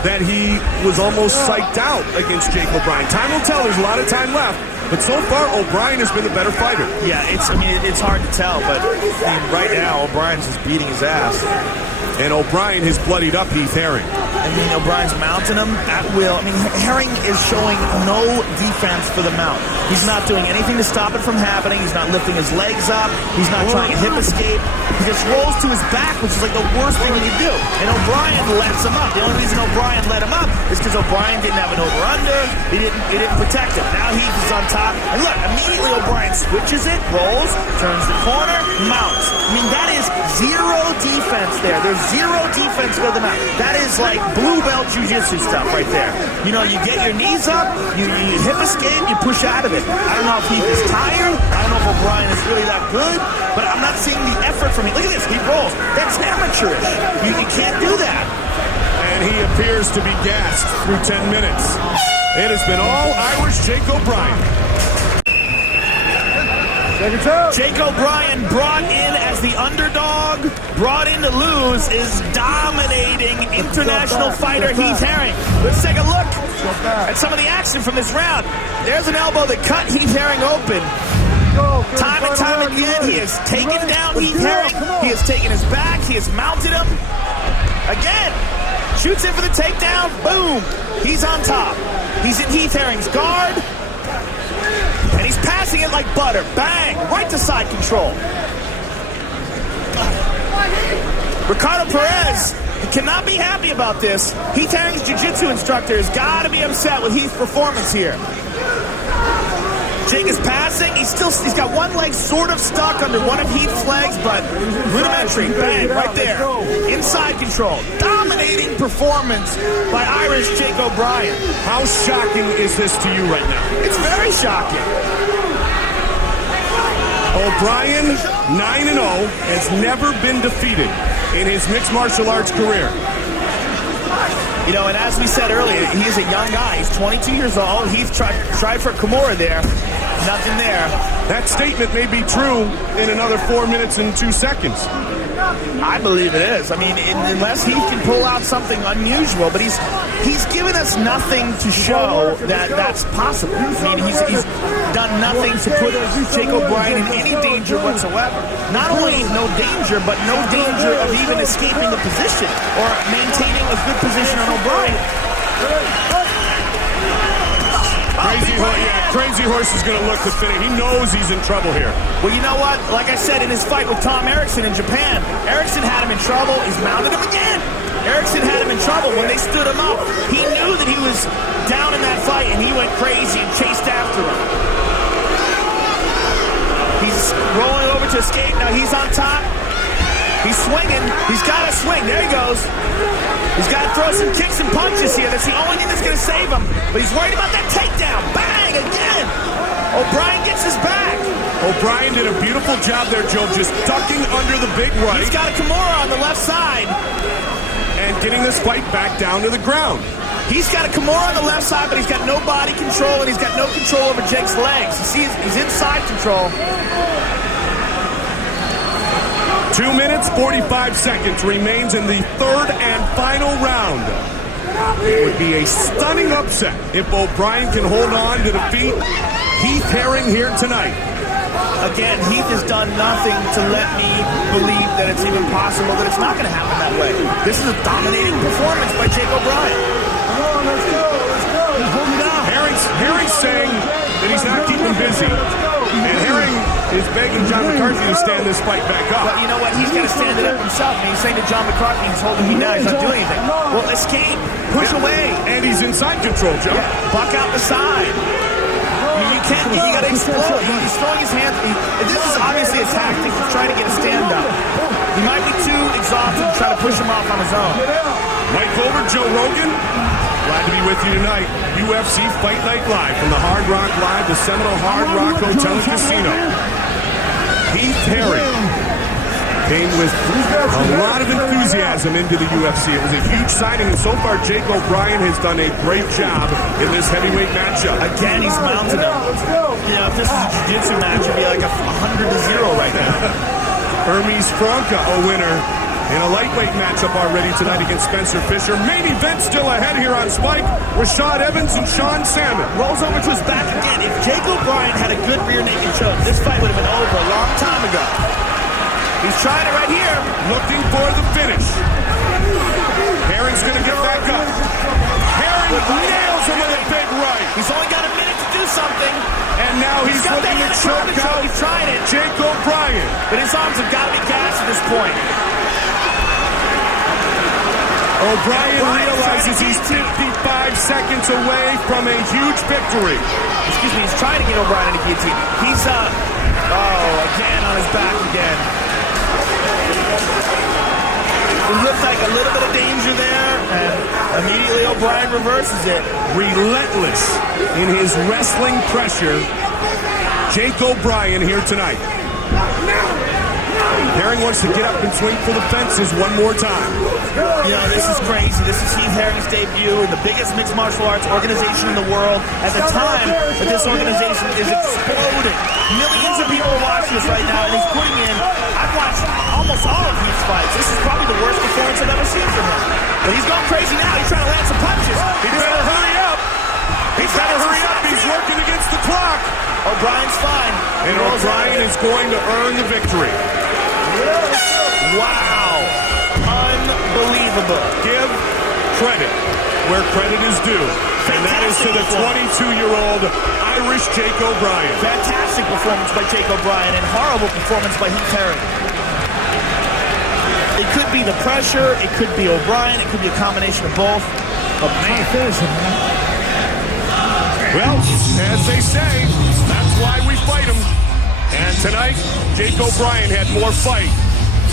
that he was almost psyched out against Jake O'Brien? Time will tell. There's a lot of time left. But so far, O'Brien has been the better fighter. Yeah, it's hard to tell, but right now, O'Brien's just beating his ass. And O'Brien has bloodied up Heath Herring. I mean, O'Brien's mounting him at will. I mean, Herring is showing no defense for the mount. He's not doing anything to stop it from happening. He's not lifting his legs up. He's not trying to hip escape. He just rolls to his back, which is like the worst thing he can do. And O'Brien lets him up. The only reason O'Brien let him up is because O'Brien didn't have an over-under. He didn't protect him. Now Heath is on top. And look, immediately O'Brien switches it, rolls, turns the corner, mounts. I mean, that is zero defense there. There's zero defense to the mount. That is like blue belt jiu-jitsu stuff right there. You know, you get your knees up, you hip escape, you push out of it. I don't know if Heath is tired. I don't know if O'Brien is really that good, but I'm not seeing the effort from him. Look at this, he rolls. That's amateurish. You can't do that. And he appears to be gassed through 10 minutes. It has been all Irish Jake O'Brien. Jake O'Brien, brought in as the underdog, brought in to lose, is dominating international fighter Heath Herring. Let's take a look at some of the action from this round. There's an elbow that cut Heath Herring open. Time and time again, he has taken down Heath Herring. He has taken his back. He has mounted him. Again, shoots in for the takedown. Boom. He's on top. He's in Heath Herring's guard. And he's passing it like butter. Bang! Right to side control. Ricardo Perez cannot be happy about this. Heath Herring's jiu-jitsu instructor has got to be upset with Heath's performance here. Jake is passing. He's got one leg sort of stuck under one of Heath's legs, but rudimentary. Bang, right there. Inside control. Dominating performance by Irish Jake O'Brien. How shocking is this to you right now? It's very shocking. O'Brien, 9-0, has never been defeated in his mixed martial arts career. You know, and as we said earlier, he is a young guy. He's 22 years old. Heath tried for Kimura there. Nothing there. That statement may be true in another 4 minutes and 2 seconds. I believe it is. I mean, unless he can pull out something unusual, but he's given us nothing to show that that's possible. I mean, he's done nothing to put Jake O'Brien in any danger whatsoever. Not only no danger, but no danger of even escaping the position or maintaining a good position on O'Brien. Crazy Horse is going to look to finish. He knows he's in trouble here. Well, you know what? Like I said, in his fight with Tom Erickson in Japan, Erickson had him in trouble. He's mounted him again. Erickson had him in trouble when they stood him up. He knew that he was down in that fight, and he went crazy and chased after him. He's rolling over to escape. Now he's on top. He's swinging. He's got to swing. There he goes. He's got to throw some kicks and punches here. That's the only thing that's going to save him. But he's worried about that takedown. Bang! Again! O'Brien gets his back. O'Brien did a beautiful job there, Joe, just ducking under the big right. He's got a Kimura on the left side. And getting this fight back down to the ground. He's got a Kimura on the left side, but he's got no body control, and he's got no control over Jake's legs. You see, he's inside control. 2 minutes, 45 seconds remains in the third and final round. It would be a stunning upset if O'Brien can hold on to defeat Heath Herring here tonight. Again, Heath has done nothing to let me believe that it's even possible that it's not going to happen that way. This is a dominating performance by Jake O'Brien. Come on, let's go. He's holding down. Herring's saying that he's not keeping busy. And Herring is begging John McCarthy to stand this fight back up. But you know what? He's got to stand it up himself. And he's saying to John McCarthy, he's holding me down. He's not doing anything. Well, escape. Push away. And he's inside control, Joe. Yeah. Buck out the side. You can't. You got to explode. He's throwing his hands. This is obviously a tactic to try to get a stand up. He might be too exhausted to try to push him off on his own. Mike Goldberg, Joe Rogan. Glad to be with you tonight. UFC Fight Night Live from the Hard Rock Live, the Seminole Hard Rock Hotel and Casino. Heath Herring came with a lot of enthusiasm into the UFC. It was a huge signing, and so far Jake O'Brien has done a great job in this heavyweight matchup. Again, he's mounted him. You know, if this is a jiu-jitsu match, it'd be like 100-0 right now. Hermes Franca, a winner in a lightweight matchup already tonight against Spencer Fisher. Main event still ahead here on Spike. Rashad Evans and Sean Salmon. Rolls over to his back again. If Jake O'Brien had a good rear naked choke, this fight would have been over a long time ago. He's trying it right here. Looking for the finish. Herring's going to get back up. Herring nails him with a big right. He's only got a minute to do something. And now he's looking to choke out He's trying it. Jake O'Brien. But his arms have got to be gassed at this point. O'Brien realizes he's 55 seconds away from a huge victory. Excuse me, he's trying to get O'Brien in a guillotine. He's, again on his back again. It looked like a little bit of danger there, and immediately O'Brien reverses it. Relentless in his wrestling pressure, Jake O'Brien here tonight. Herring wants to get up and swing for the fences one more time. You know, this is crazy. This is Heath Herring's debut in the biggest mixed martial arts organization in the world at the time that this organization is exploding. Millions of people are watching this right now, and he's putting in, I've watched almost all of Heath's fights. This is probably the worst performance I've ever seen from him. But he's going crazy now. He's trying to land some punches. He better hurry up. He's got to hurry up. He's working against the clock. O'Brien's fine. And O'Brien is going to earn the victory. Wow. Unbelievable. Give credit where credit is due. And that is to the 22-year-old Irish Jake O'Brien. Fantastic performance by Jake O'Brien and horrible performance by Heath Herring. It could be the pressure, it could be O'Brien, it could be a combination of both. Oh, man. Well, as they say, that's why we fight them. And tonight, Jake O'Brien had more fight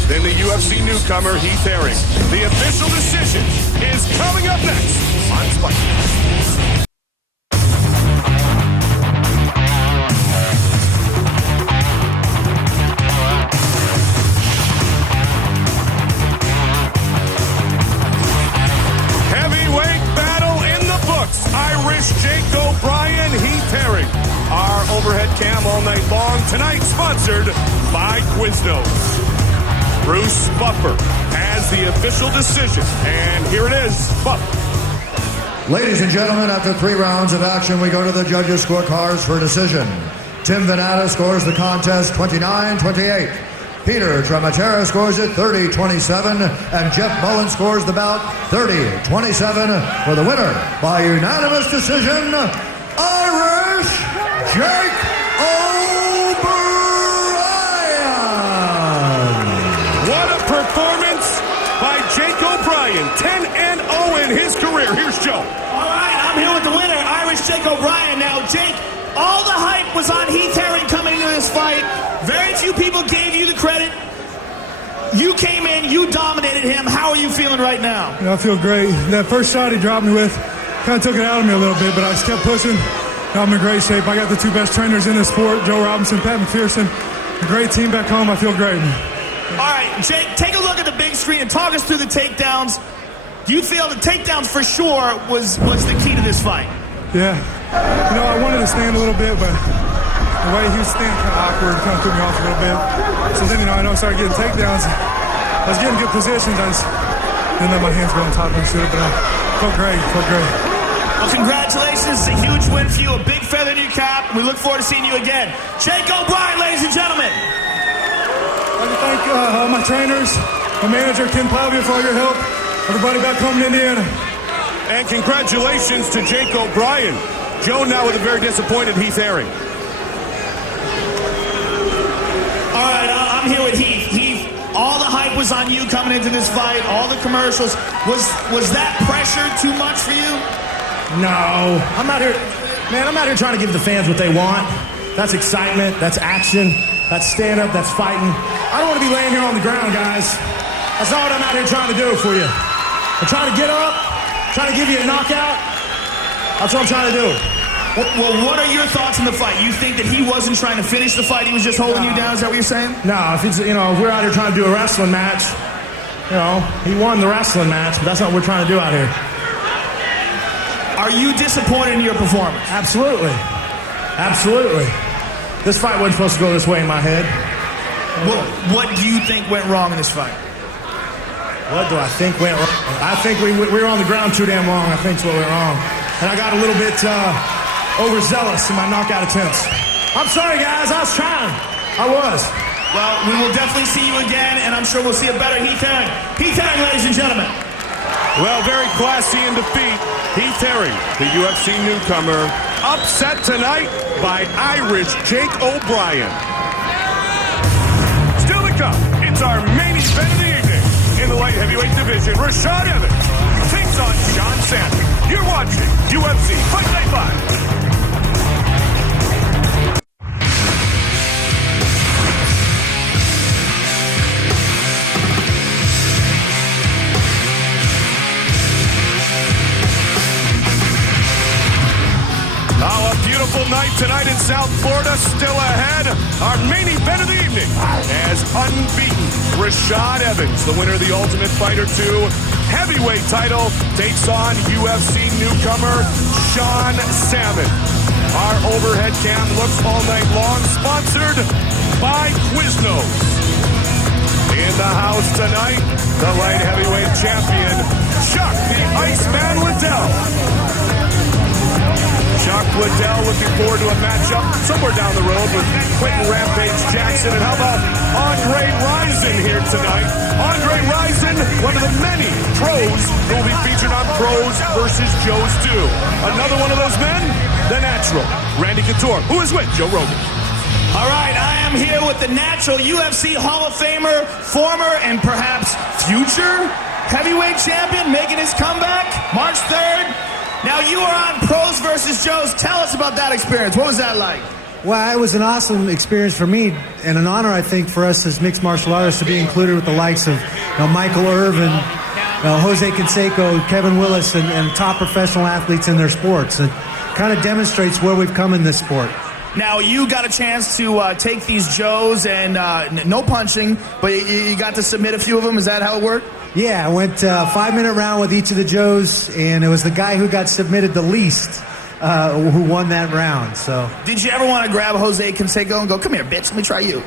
than the UFC newcomer Heath Herring. The official decision is coming up next on Spike. Jake O'Brien, Heath Herring. Our overhead camera along tonight, sponsored by Quiznos. Bruce Buffer has the official decision, and here it is. Buffer. Ladies and gentlemen, after 3 rounds of action, we go to the judges' scorecards for decision. Tim Venata scores the contest 29-28. Peter Trematera scores it 30-27. And Jeff Mullen scores the bout 30-27 for the winner by unanimous decision, Irish Jake O'Brien. What a performance by Jake O'Brien. 10-0 in his career. Here's Joe. All right, I'm here with the winner, Irish Jake O'Brien. Now, Jake, all the hype was on Heath Herring coming into this fight. Very few people gave you the credit. You came in, you dominated him. How are you feeling right now? I feel great. That first shot he dropped me with kind of took it out of me a little bit, but I just kept pushing. Now I'm in great shape. I got the 2 best trainers in the sport, Joe Robinson, Pat McPherson. A great team back home. I feel great. All right, Jake, take a look at the big screen and talk us through the takedowns. Do you feel the takedowns for sure was the key to this fight? Yeah. I wanted to stand a little bit, but the way he was standing kind of awkward, kind of threw me off a little bit. So then, I started getting takedowns. I was getting good positions. I just didn't let my hands go on top of the shooter, but I felt great. Well, congratulations. It's a huge win for you, a big feather in your cap. We look forward to seeing you again. Jake O'Brien, ladies and gentlemen. I'd like to thank all my trainers, my manager, Ken Plavia, for all your help. Everybody back home in Indiana. And congratulations to Jake O'Brien. Joe now with a very disappointed Heath Herring. All right, I'm here with Heath. Heath, all the hype was on you coming into this fight, all the commercials. Was that pressure too much for you? No. I'm out here trying to give the fans what they want. That's excitement, that's action, that's stand-up, that's fighting. I don't want to be laying here on the ground, guys. That's not what I'm out here trying to do for you. I'm trying to get up, trying to give you a knockout. That's what I'm trying to do. Well, what are your thoughts on the fight? You think that he wasn't trying to finish the fight, he was just holding you down? Is that what you're saying? No, if we're out here trying to do a wrestling match, he won the wrestling match, but that's not what we're trying to do out here. Are you disappointed in your performance? Absolutely. This fight wasn't supposed to go this way in my head. What do you think went wrong in this fight? What do I think went wrong? I think we were on the ground too damn long. I think that's what went wrong. And I got a little bit overzealous in my knockout attempts. I'm sorry, guys. I was trying. I was. Well, we will definitely see you again, and I'm sure we'll see a better Heath Herring. Heath Herring, ladies and gentlemen. Well, very classy in defeat. Heath Herring, the UFC newcomer, upset tonight by Irish Jake O'Brien. Still to come, it's our main event of the evening. In the light heavyweight division, Rashad Evans takes on Sean Salmon. You're watching UFC Fight Night Live. Oh, a beautiful night tonight in South Florida. Still ahead, our main event of the evening as unbeaten Rashad Evans, the winner of the Ultimate Fighter 2 heavyweight title, takes on UFC newcomer Sean Salmon. Our overhead cam looks all night long, sponsored by Quiznos. In the house tonight, the light heavyweight champion, Chuck the Iceman Liddell. Chuck Liddell looking forward to a matchup somewhere down the road with Quentin Rampage Jackson. And how about Andre Rison here tonight? Andre Rison, one of the many pros who will be featured on Pros versus Joe's 2. Another one of those men, the Natural, Randy Couture, who is with Joe Rogan. All right, I am here with the Natural, UFC Hall of Famer, former and perhaps future heavyweight champion, making his comeback March 3rd. Now, you were on Pros versus Joe's. Tell us about that experience. What was that like? Well, it was an awesome experience for me, and an honor, I think, for us as mixed martial artists to be included with the likes of Michael Irvin, Jose Canseco, Kevin Willis, and top professional athletes in their sports. It kind of demonstrates where we've come in this sport. Now, you got a chance to take these Joes and no punching, but you got to submit a few of them. Is that how it worked? Yeah, I went 5-minute round with each of the Joes, and it was the guy who got submitted the least who won that round. So, did you ever want to grab Jose Canseco and go, come here, bitch, let me try you?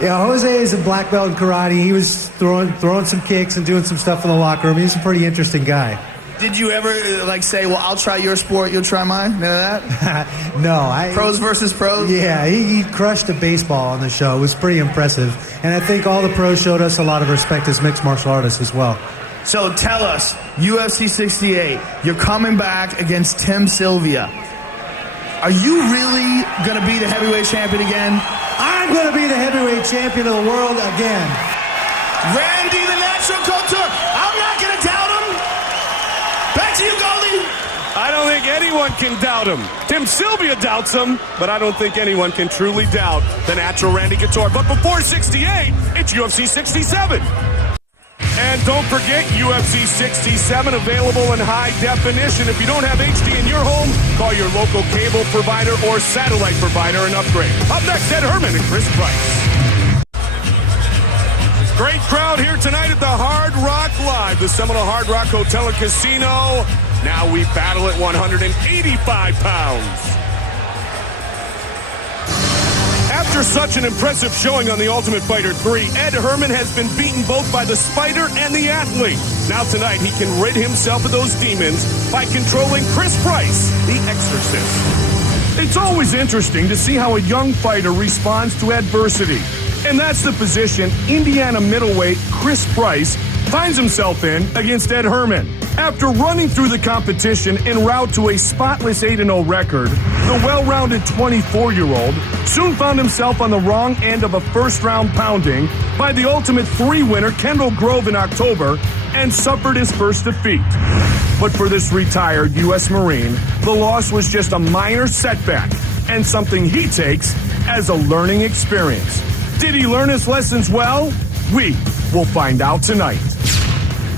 Yeah, Jose is a black belt in karate. He was throwing some kicks and doing some stuff in the locker room. He's a pretty interesting guy. Did you ever say, well, I'll try your sport, you'll try mine? None of that? No. Pros versus pros? Yeah, he crushed a baseball on the show. It was pretty impressive. And I think all the pros showed us a lot of respect as mixed martial artists as well. So tell us, UFC 68, you're coming back against Tim Sylvia. Are you really going to be the heavyweight champion again? I'm going to be the heavyweight champion of the world again. Randy the Natural Couture, I'm not going to doubt him. Back to you, Goldie. I don't think anyone can doubt him. Tim Sylvia doubts him, but I don't think anyone can truly doubt the natural Randy Couture. But before 68, it's UFC 67. And don't forget, UFC 67 available in high definition. If you don't have HD in your home, call your local cable provider or satellite provider and upgrade. Up next, Ed Herman and Chris Price. Great crowd here tonight at the Hard Rock Live, the Seminole Hard Rock Hotel and Casino. Now we battle at 185 pounds. After such an impressive showing on The Ultimate Fighter 3, Ed Herman has been beaten both by the Spider and the Athlete. Now tonight, he can rid himself of those demons by controlling Chris Price, the Exorcist. It's always interesting to see how a young fighter responds to adversity. And that's the position Indiana middleweight Chris Price finds himself in against Ed Herman. After running through the competition en route to a spotless 8-0 record, the well-rounded 24-year-old soon found himself on the wrong end of a first-round pounding by the Ultimate 3 winner Kendall Grove in October and suffered his first defeat. But for this retired U.S. Marine, the loss was just a minor setback and something he takes as a learning experience. Did he learn his lessons well? We will find out tonight.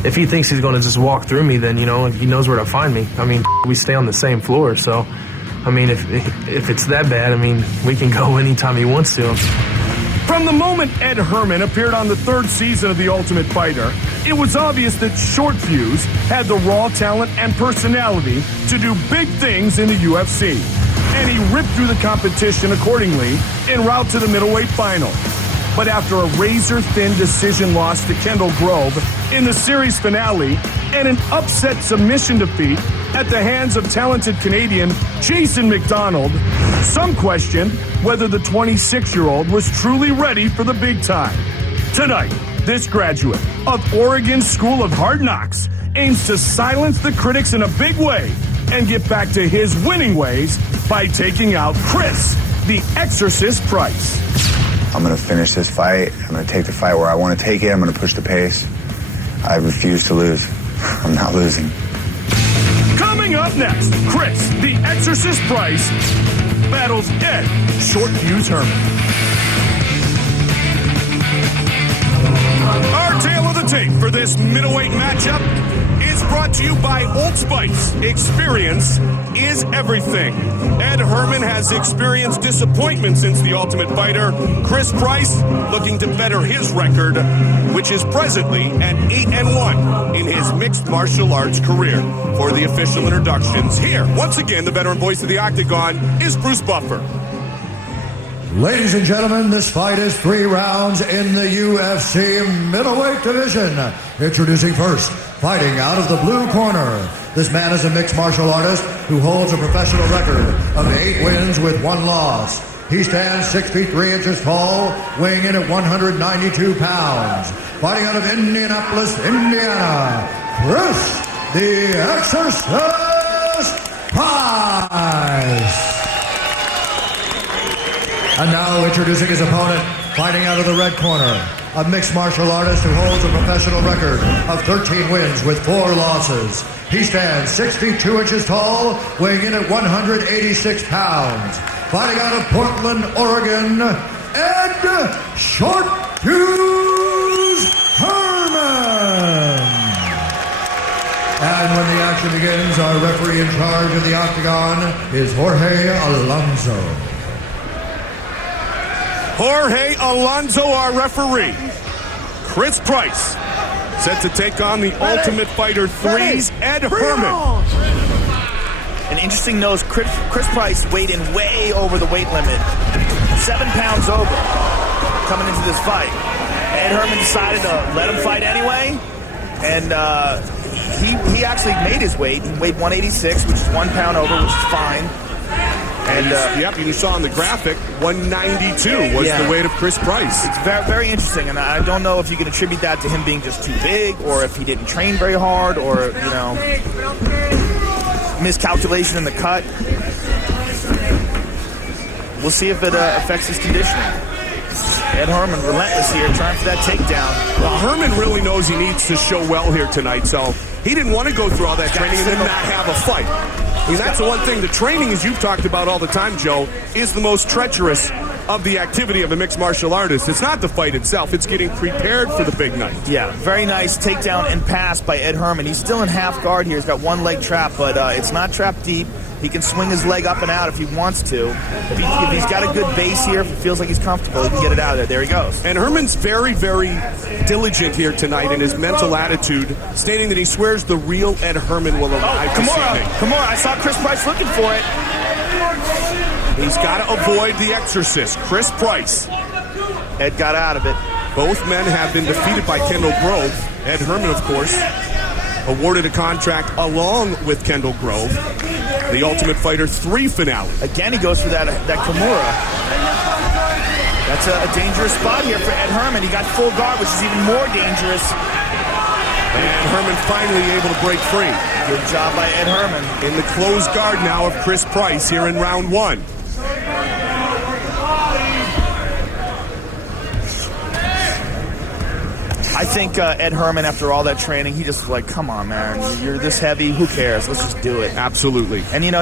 If he thinks he's going to just walk through me, then, he knows where to find me. I mean, we stay on the same floor, so, if it's that bad, we can go anytime he wants to. From the moment Ed Herman appeared on the 3rd season of The Ultimate Fighter, it was obvious that Short Fuse had the raw talent and personality to do big things in the UFC. And he ripped through the competition accordingly en route to the middleweight final. But after a razor-thin decision loss to Kendall Grove in the series finale and an upset submission defeat at the hands of talented Canadian Jason McDonald, some questioned whether the 26-year-old was truly ready for the big time. Tonight, this graduate of Oregon School of Hard Knocks aims to silence the critics in a big way and get back to his winning ways by taking out Chris, the Exorcist Price. I'm going to finish this fight. I'm going to take the fight where I want to take it. I'm going to push the pace. I refuse to lose. I'm not losing. Coming up next, Chris, the Exorcist Price, battles Ed Short Fuse Herman. Our tale of the tape for this middleweight matchup is brought to you by Old Spice. Experience is everything. Ed Herman has experienced disappointment since The Ultimate Fighter. Chris Price looking to better his record, which is presently at 8-1 in his mixed martial arts career. For the official introductions, here, once again, the veteran voice of the Octagon is Bruce Buffer. Ladies and gentlemen, this fight is 3 rounds in the UFC middleweight division. Introducing first, fighting out of the blue corner. This man is a mixed martial artist who holds a professional record of 8 wins with 1 loss. He stands 6 feet 3 inches tall, weighing in at 192 pounds. Fighting out of Indianapolis, Indiana, Chris, the Exorcist Price. And now introducing his opponent, fighting out of the red corner, a mixed martial artist who holds a professional record of 13 wins with 4 losses. He stands 6 feet 2 inches tall, weighing in at 186 pounds. Fighting out of Portland, Oregon, Ed Short Fuse Herman. And when the action begins, our referee in charge of the Octagon is Jorge Alonso. Jorge Alonso, our referee. Chris Price, set to take on the Ultimate Fighter 3's Ed Herman. An interesting nose, Chris Price weighed in way over the weight limit. 7 pounds over coming into this fight. Ed Herman decided to let him fight anyway, and he actually made his weight. He weighed 186, which is 1 pound over, which is fine. And you saw on the graphic, 192 was the weight of Chris Price. It's very, very interesting, and I don't know if you can attribute that to him being just too big, or if he didn't train very hard, or, miscalculation in the cut. We'll see if it affects his conditioning. Ed Herman relentless here, trying for that takedown. Well, Herman really knows he needs to show well here tonight, so he didn't want to go through all that training and then not have a fight. I mean, that's the one thing. The training, as you've talked about all the time, Joe, is the most treacherous of the activity of a mixed martial artist. It's not the fight itself. It's getting prepared for the big night. Yeah, very nice takedown and pass by Ed Herman. He's still in half guard here. He's got one leg trapped, but it's not trapped deep. He can swing his leg up and out if he wants to. If he's got a good base here, if he feels like he's comfortable, he can get it out of there. There he goes. And Herman's very, very diligent here tonight in his mental attitude, stating that he swears the real Ed Herman will arrive this evening. Kimura, I saw Chris Price looking for it. He's got to avoid the exorcist, Chris Price. Ed got out of it. Both men have been defeated by Kendall Grove. Ed Herman, of course, awarded a contract along with Kendall Grove. The Ultimate Fighter 3 finale. Again, he goes for that Kimura. That's a dangerous spot here for Ed Herman. He got full guard, which is even more dangerous. And Herman finally able to break free. Good job by Ed Herman. In the closed guard now of Chris Price here in round 1. I think Ed Herman, after all that training, he just was like, come on, man, you're this heavy, who cares? Let's just do it. Absolutely. And, he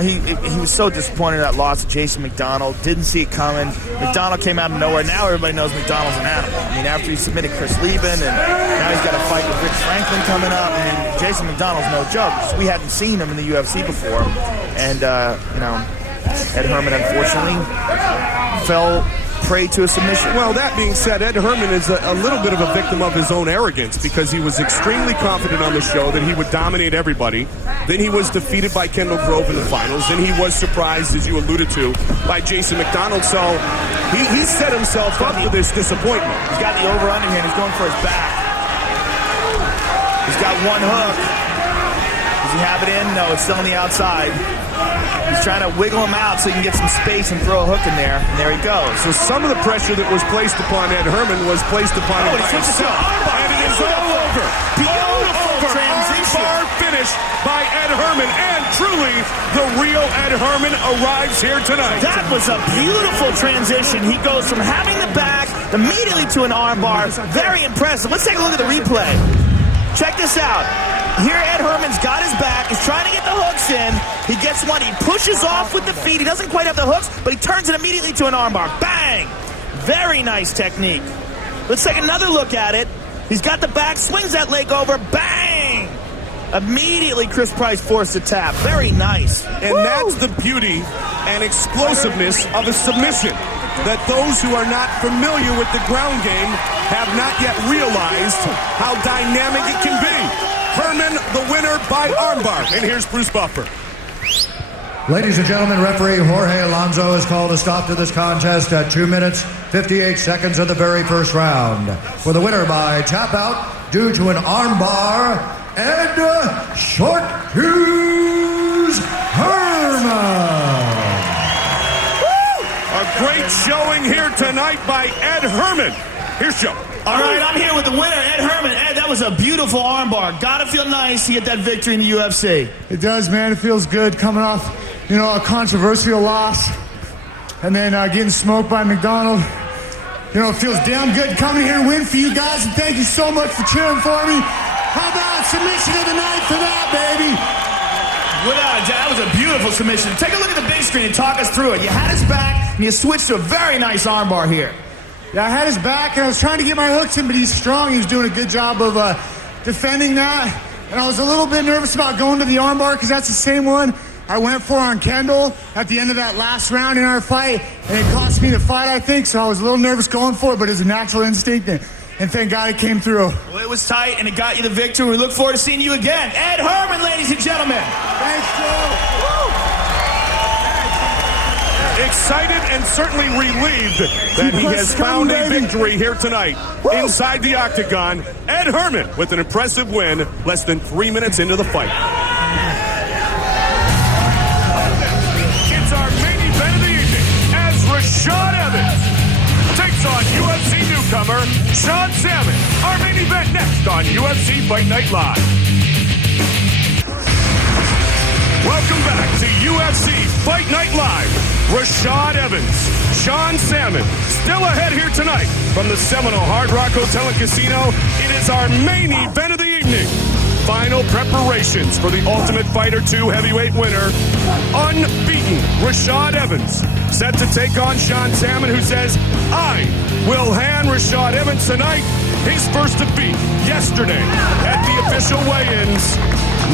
was so disappointed in that loss to Jason McDonald. Didn't see it coming. McDonald came out of nowhere. Now everybody knows McDonald's an animal. I mean, after he submitted Chris Lieben, and now he's got a fight with Rich Franklin coming up. I mean, Jason McDonald's no joke. We hadn't seen him in the UFC before. And, Ed Herman, unfortunately, fell prey to a submission. Well, that being said, Ed Herman is a little bit of a victim of his own arrogance, because he was extremely confident on the show that he would dominate everybody. Then he was defeated by Kendall Grove in the finals. Then he was surprised, as you alluded to, by Jason McDonald. So he set himself up for this disappointment. He's got the over-under here, and he's going for his back. He's got one hook. Does he have it in? No, it's still on the outside. He's trying to wiggle him out so he can get some space and throw a hook in there. And there he goes. So some of the pressure that was placed upon Ed Herman was placed upon him by himself. And it is all over. Beautiful transition. Armbar finish by Ed Herman. And truly, the real Ed Herman arrives here tonight. That was a beautiful transition. He goes from having the back immediately to an armbar. Very impressive. Let's take a look at the replay. Check this out. Here Ed Herman's got his back. He's trying to get the hooks in. He gets one. He pushes off with the feet. He doesn't quite have the hooks, but he turns it immediately to an armbar. Bang! Very nice technique. Let's take another look at it. He's got the back, swings that leg over. Bang! Immediately Chris Price forced a tap. Very nice. And that's the beauty and explosiveness of a submission that those who are not familiar with the ground game have not yet realized how dynamic it can be. Herman, the winner by armbar. And here's Bruce Buffer. Ladies and gentlemen, referee Jorge Alonso has called a stop to this contest at 2 minutes, 58 seconds of the very first round. For the winner by tap out due to an armbar, Ed Short Hughes Herman. A great showing here tonight by Ed Herman. Here's Joe. All right, I'm here with the winner, Ed Herman. Ed, that was a beautiful armbar. Gotta feel nice to get that victory in the UFC. It does, man. It feels good coming off, a controversial loss. And then getting smoked by McDonald. It feels damn good coming here and win for you guys. And thank you so much for cheering for me. How about submission of the night for that, baby? Without a doubt, that was a beautiful submission. Take a look at the big screen and talk us through it. You had his back, and you switched to a very nice armbar here. Yeah, I had his back, and I was trying to get my hooks in, but he's strong. He was doing a good job of defending that. And I was a little bit nervous about going to the armbar, because that's the same one I went for on Kendall at the end of that last round in our fight. And it cost me the fight, I think, so I was a little nervous going for it, but it was a natural instinct, and thank God it came through. Well, it was tight, and it got you the victory. We look forward to seeing you again. Ed Herman, ladies and gentlemen. Thanks, Joe. Woo! excited and certainly relieved that he has found a victory here tonight inside the octagon. Ed Herman with an impressive win less than 3 minutes into the fight. It's our main event of the evening as Rashad Evans takes on UFC newcomer Sean Salmon. Our main event next on UFC Fight Night Live. Welcome back to UFC Fight Night Live. Rashad Evans, Sean Salmon, still ahead here tonight from the Seminole Hard Rock Hotel and Casino. It is our main event of the evening. Final preparations for the Ultimate Fighter 2 heavyweight winner, unbeaten Rashad Evans, set to take on Sean Salmon, who says, I will hand Rashad Evans tonight his first defeat yesterday at the official weigh-ins.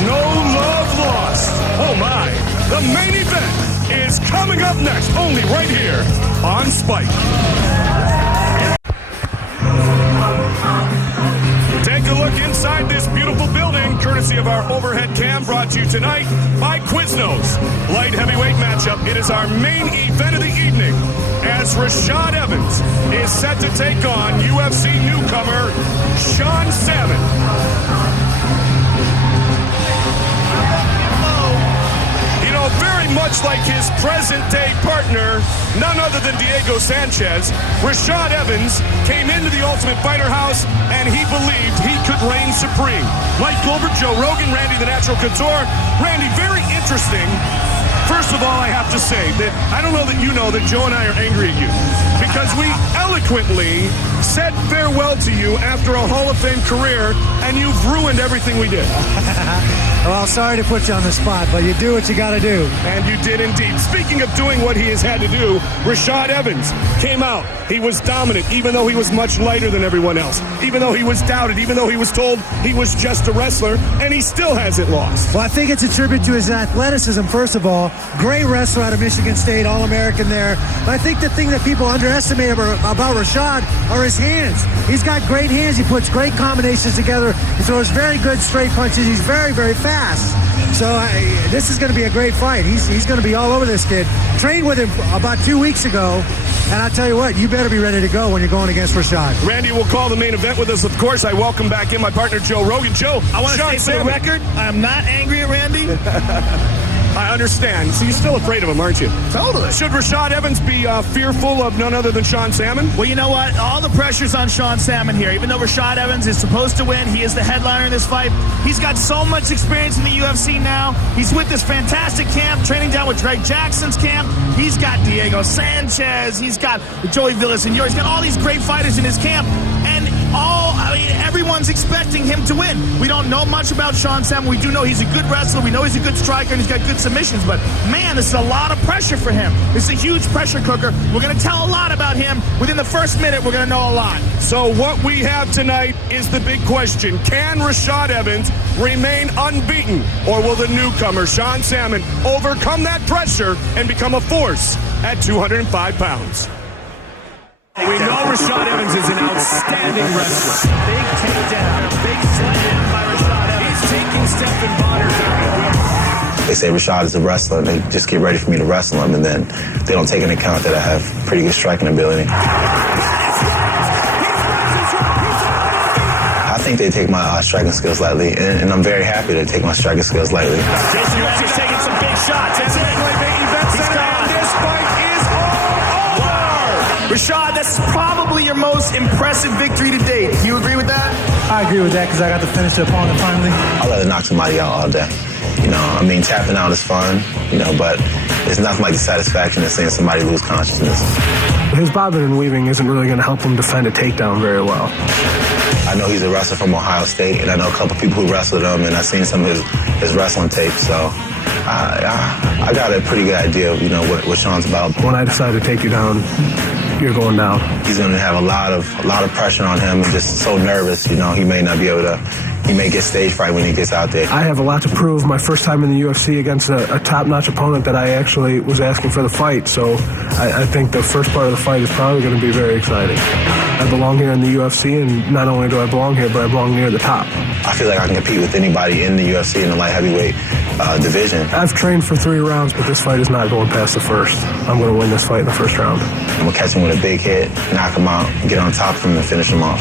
No love lost. Oh my. The main event is coming up next, only right here on Spike. Take a look inside this beautiful building, courtesy of our overhead cam, brought to you tonight by Quiznos. Light heavyweight matchup. It is our main event of the evening as Rashad Evans is set to take on UFC newcomer Sean Salmon. Very much like his present-day partner, none other than Diego Sanchez, Rashad Evans came into the Ultimate Fighter house and he believed he could reign supreme. Mike Goldberg, Joe Rogan, Randy the Natural Couture. Randy, very interesting. First of all, I have to say that I don't know that you know that Joe and I are angry at you because we eloquently said farewell to you after a Hall of Fame career, and you've ruined everything we did. Well, sorry to put you on the spot, but you do what you got to do. And you did indeed. Speaking of doing what he has had to do, Rashad Evans came out. He was dominant, even though he was much lighter than everyone else, even though he was doubted, even though he was told he was just a wrestler, and he still hasn't lost. Well, I think it's a tribute to his athleticism, first of all. Great wrestler out of Michigan State, All-American there. But I think the thing that people underestimate about Rashad are his hands. He's got great hands. He puts great combinations together. He throws very good straight punches. He's very, very fast. So this is going to be a great fight. He's going to be all over this kid. Trained with him about 2 weeks ago. And I'll tell you what, you better be ready to go when you're going against Rashad. Randy will call the main event with us, of course. I welcome back in my partner, Joe Rogan. Joe, I want to say for the record, I'm not angry at Randy. I understand. So you're still afraid of him, aren't you? Totally. Should Rashad Evans be fearful of none other than Sean Salmon? Well, you know what? All the pressure's on Sean Salmon here. Even though Rashad Evans is supposed to win, he is the headliner in this fight. He's got so much experience in the UFC now. He's with this fantastic camp, training down with Greg Jackson's camp. He's got Diego Sanchez. He's got Joey Villaseñor. He's got all these great fighters in his camp. And everyone's expecting him to win. We don't know much about Sean Salmon. We do know he's a good wrestler. We know he's a good striker, and he's got good submissions. But, man, this is a lot of pressure for him. This is a huge pressure cooker. We're going to tell a lot about him. Within the first minute, we're going to know a lot. So what we have tonight is the big question. Can Rashad Evans remain unbeaten? Or will the newcomer, Sean Salmon, overcome that pressure and become a force at 205 pounds? We know Rashad Evans is an outstanding wrestler. Big takedown, big slam by Rashad Evans. He's taking Stephen Bonner down. They say Rashad is a wrestler, and they just get ready for me to wrestle him, and then they don't take into account that I have pretty good striking ability. I think they take my striking skills lightly, and I'm very happy to take my striking skills lightly. Jason UFC's taking some big shots. That's it. This fight is all over. Rashad, that's probably your most impressive victory to date. Do you agree with that? I agree with that because I got to finish the opponent finally. I'd rather knock somebody out all day. You know, I mean, tapping out is fun, you know, but it's nothing like the satisfaction of seeing somebody lose consciousness. His bobbing and weaving isn't really going to help him defend a takedown very well. I know he's a wrestler from Ohio State, and I know a couple people who wrestled him, and I've seen some of his wrestling tapes, so I got a pretty good idea of, you know, what Sean's about. When I decide to take you down, you're going down. He's going to have a lot of pressure on him, and just so nervous, you know, he may not be able to. He may get stage fright when he gets out there. I have a lot to prove. My first time in the UFC against a top-notch opponent that I actually was asking for the fight. So I think the first part of the fight is probably going to be very exciting. I belong here in the UFC, and not only do I belong here, but I belong near the top. I feel like I can compete with anybody in the UFC in the light heavyweight division. I've trained for 3 rounds, but this fight is not going past the first. I'm going to win this fight in the first round. I'm going to catch him with a big hit, knock him out, get on top of him, and finish him off.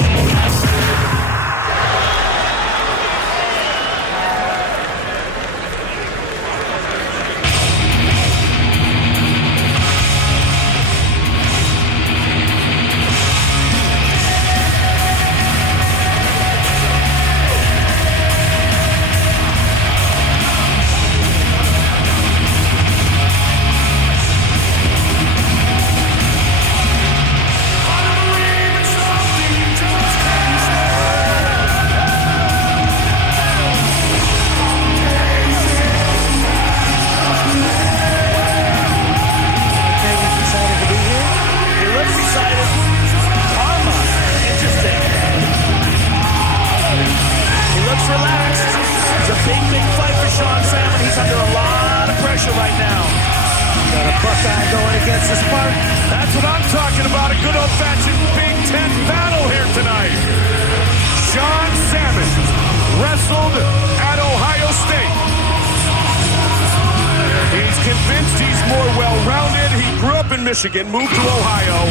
Michigan, moved to Ohio,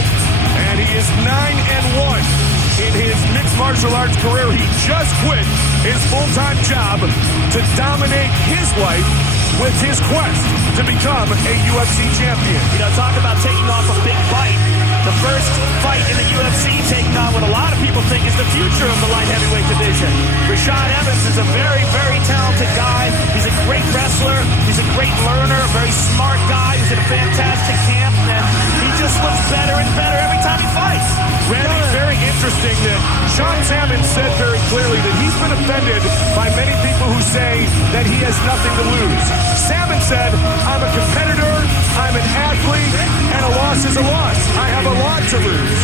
and he is 9-1 in his mixed martial arts career. He just quit his full-time job to dominate his life with his quest to become a UFC champion. You know, talk about taking off a big fight. The first fight in the UFC taking on what a lot of people think is the future of the light heavyweight division. Rashad Evans is a very, very talented guy. He's a great wrestler. He's a great learner, a very smart guy. He's in a fantastic camp, and he just looks better and better every time he fights. Randy, very interesting that Sean Salmon said very clearly that he's been offended by many people who say that he has nothing to lose. Salmon said, I'm a competitor, I'm an athlete, and a loss is a loss. I have a lot to lose.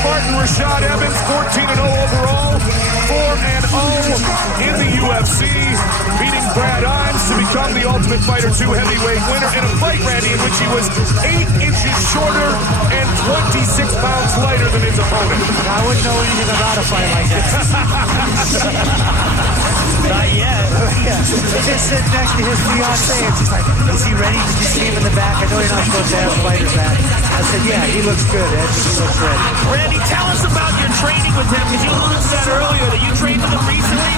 Spartan Rashad Evans, 14-0 overall, 4-0 in the UFC, beating Brad Imes to become the Ultimate Fighter 2 heavyweight winner in a fight, Randy, in which he was 8 inches shorter and 26 pounds lighter than his opponent. I wouldn't know anything about a fight like that. Not yet. Yeah. He just sits next to his fiancé and she's like, is he ready? Did you see him in the back? I know you're not supposed to have fighters back. I said, yeah, he looks good, Ed. He looks ready. Randy, tell us about your training with him, because you alluded to that earlier, that you trained with him recently.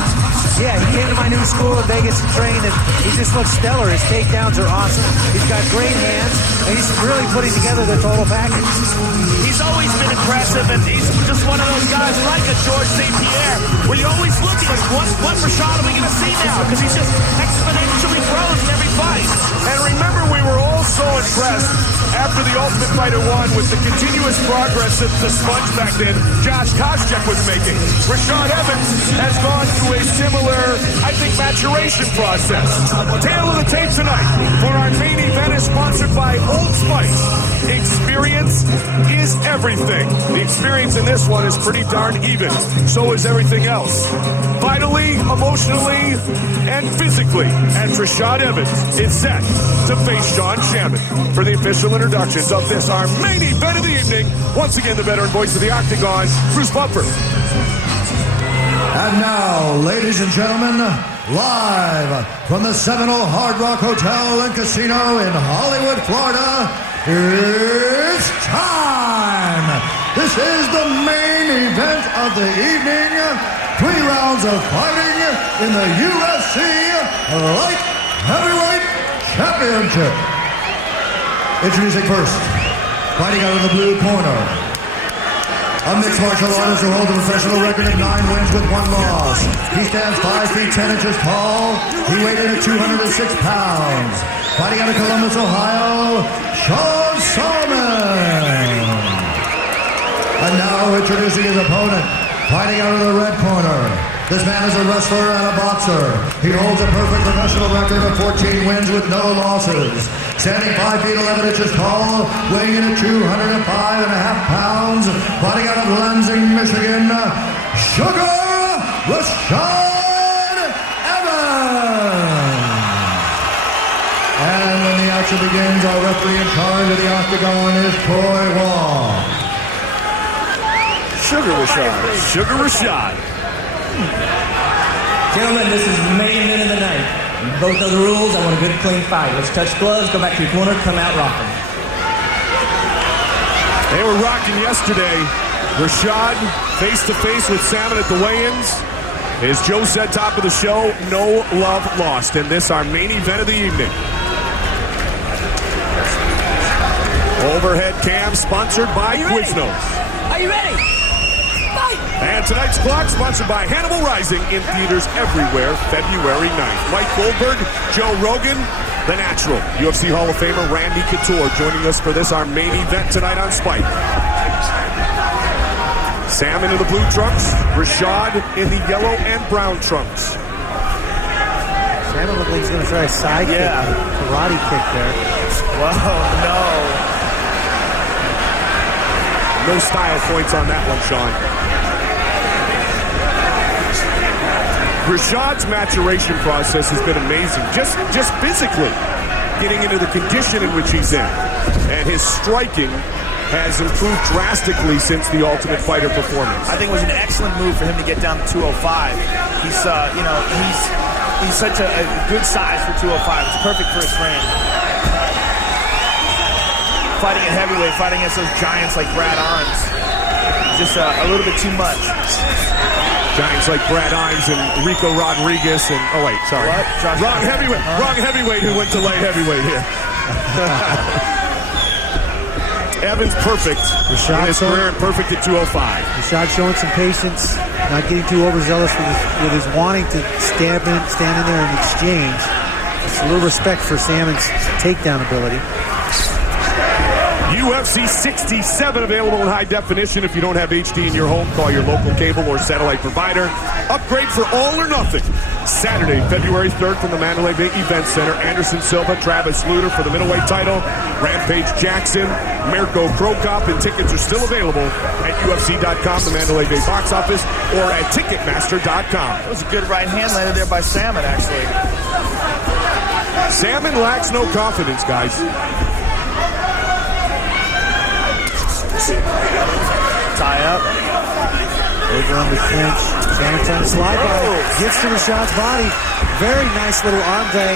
Yeah, he came to my new school in Vegas and trained, and he just looks stellar. His takedowns are awesome. He's got great hands, and he's really putting together the total package. He's always been impressive, and he's just one of those guys like a George St. Pierre, where you're always looking like, what Rashad are we going to see now? Because he's just exponentially grows in every fight. And remember, we were all so impressed after the Ultimate Fighter 1 with the continuous progress that the sponge back then, Josh Koscheck, was making. Rashad Evans has gone through a similar, I think, maturation process. Tail of the tape tonight for our main event is sponsored by Old Spice. Experience is everything. The experience in this one is pretty darn even. So is everything else. Vitally, emotionally, and physically. And Rashad Evans is set to face Sean Salmon for the official introductions of this, our main event of the evening. Once again, the veteran voice of the Octagon, Bruce Buffer. And now, ladies and gentlemen, live from the Seminole Hard Rock Hotel and Casino in Hollywood, Florida, it's time! This is the main event of the evening. 3 rounds of fighting in the UFC Light Heavyweight Championship. Introducing first, fighting out of the blue corner, a mixed martial artist who holds a professional record of 9 wins with 1 loss. He stands 5 feet 10 inches tall. He weighed in at 206 pounds. Fighting out of Columbus, Ohio, Salmon. A And now introducing his opponent, fighting out of the red corner. This man is a wrestler and a boxer. He holds a perfect professional record of 14 wins with no losses. Standing 5 feet 11 inches tall, weighing in at 205.5 pounds, fighting out of Lansing, Michigan, Sugar Rashad Evans. And when the action begins, our referee in charge of the octagon is Troy Wall. Sugar Rashad. Gentlemen, this is the main event of the night. You both know the rules. I want a good, clean fight. Let's touch gloves, go back to your corner, come out rocking. They were rocking yesterday. Rashad face-to-face with Salmon at the weigh-ins. As Joe said, top of the show, no love lost. And this, our main event of the evening. Overhead cam sponsored by Quiznos. Are you ready? Fight! And tonight's clock sponsored by Hannibal Rising, in theaters everywhere, February 9th. Mike Goldberg, Joe Rogan, The Natural, UFC Hall of Famer Randy Couture joining us for this, our main event tonight on Spike. Salmon in the blue trunks, Rashad in the yellow and brown trunks. Salmon looks like he's going to try a side kick, karate kick there. Whoa, no. No style points on that one, Sean. Rashad's maturation process has been amazing. Just physically getting into the condition in which he's in. And his striking has improved drastically since the Ultimate Fighter performance. I think it was an excellent move for him to get down to 205. He's such a good size for 205. It's perfect for his frame. Fighting at heavyweight, fighting against those giants like Brad Arms. Just a little bit too much. Giants like Brad Imes and Rico Rodriguez and, oh wait, sorry. What? Wrong heavyweight who went to light heavyweight here. Evans perfect in his career and perfect at 205. Rashad showing some patience, not getting too overzealous with his wanting to stand in there and exchange. Just a little respect for Salmon's takedown ability. UFC 67 available in high definition. If you don't have HD in your home, call your local cable or satellite provider. Upgrade for all or nothing. Saturday, February 3rd from the Mandalay Bay Event Center. Anderson Silva, Travis Luter for the middleweight title. Rampage Jackson, Mirko Krokop, and tickets are still available at UFC.com, the Mandalay Bay box office, or at Ticketmaster.com. That was a good right hand landed there by Salmon, actually. Salmon lacks no confidence, guys. Tie up. Over on the clinch. Salmon trying to slide by. Gets to Rashad's body. Very nice little arm drag.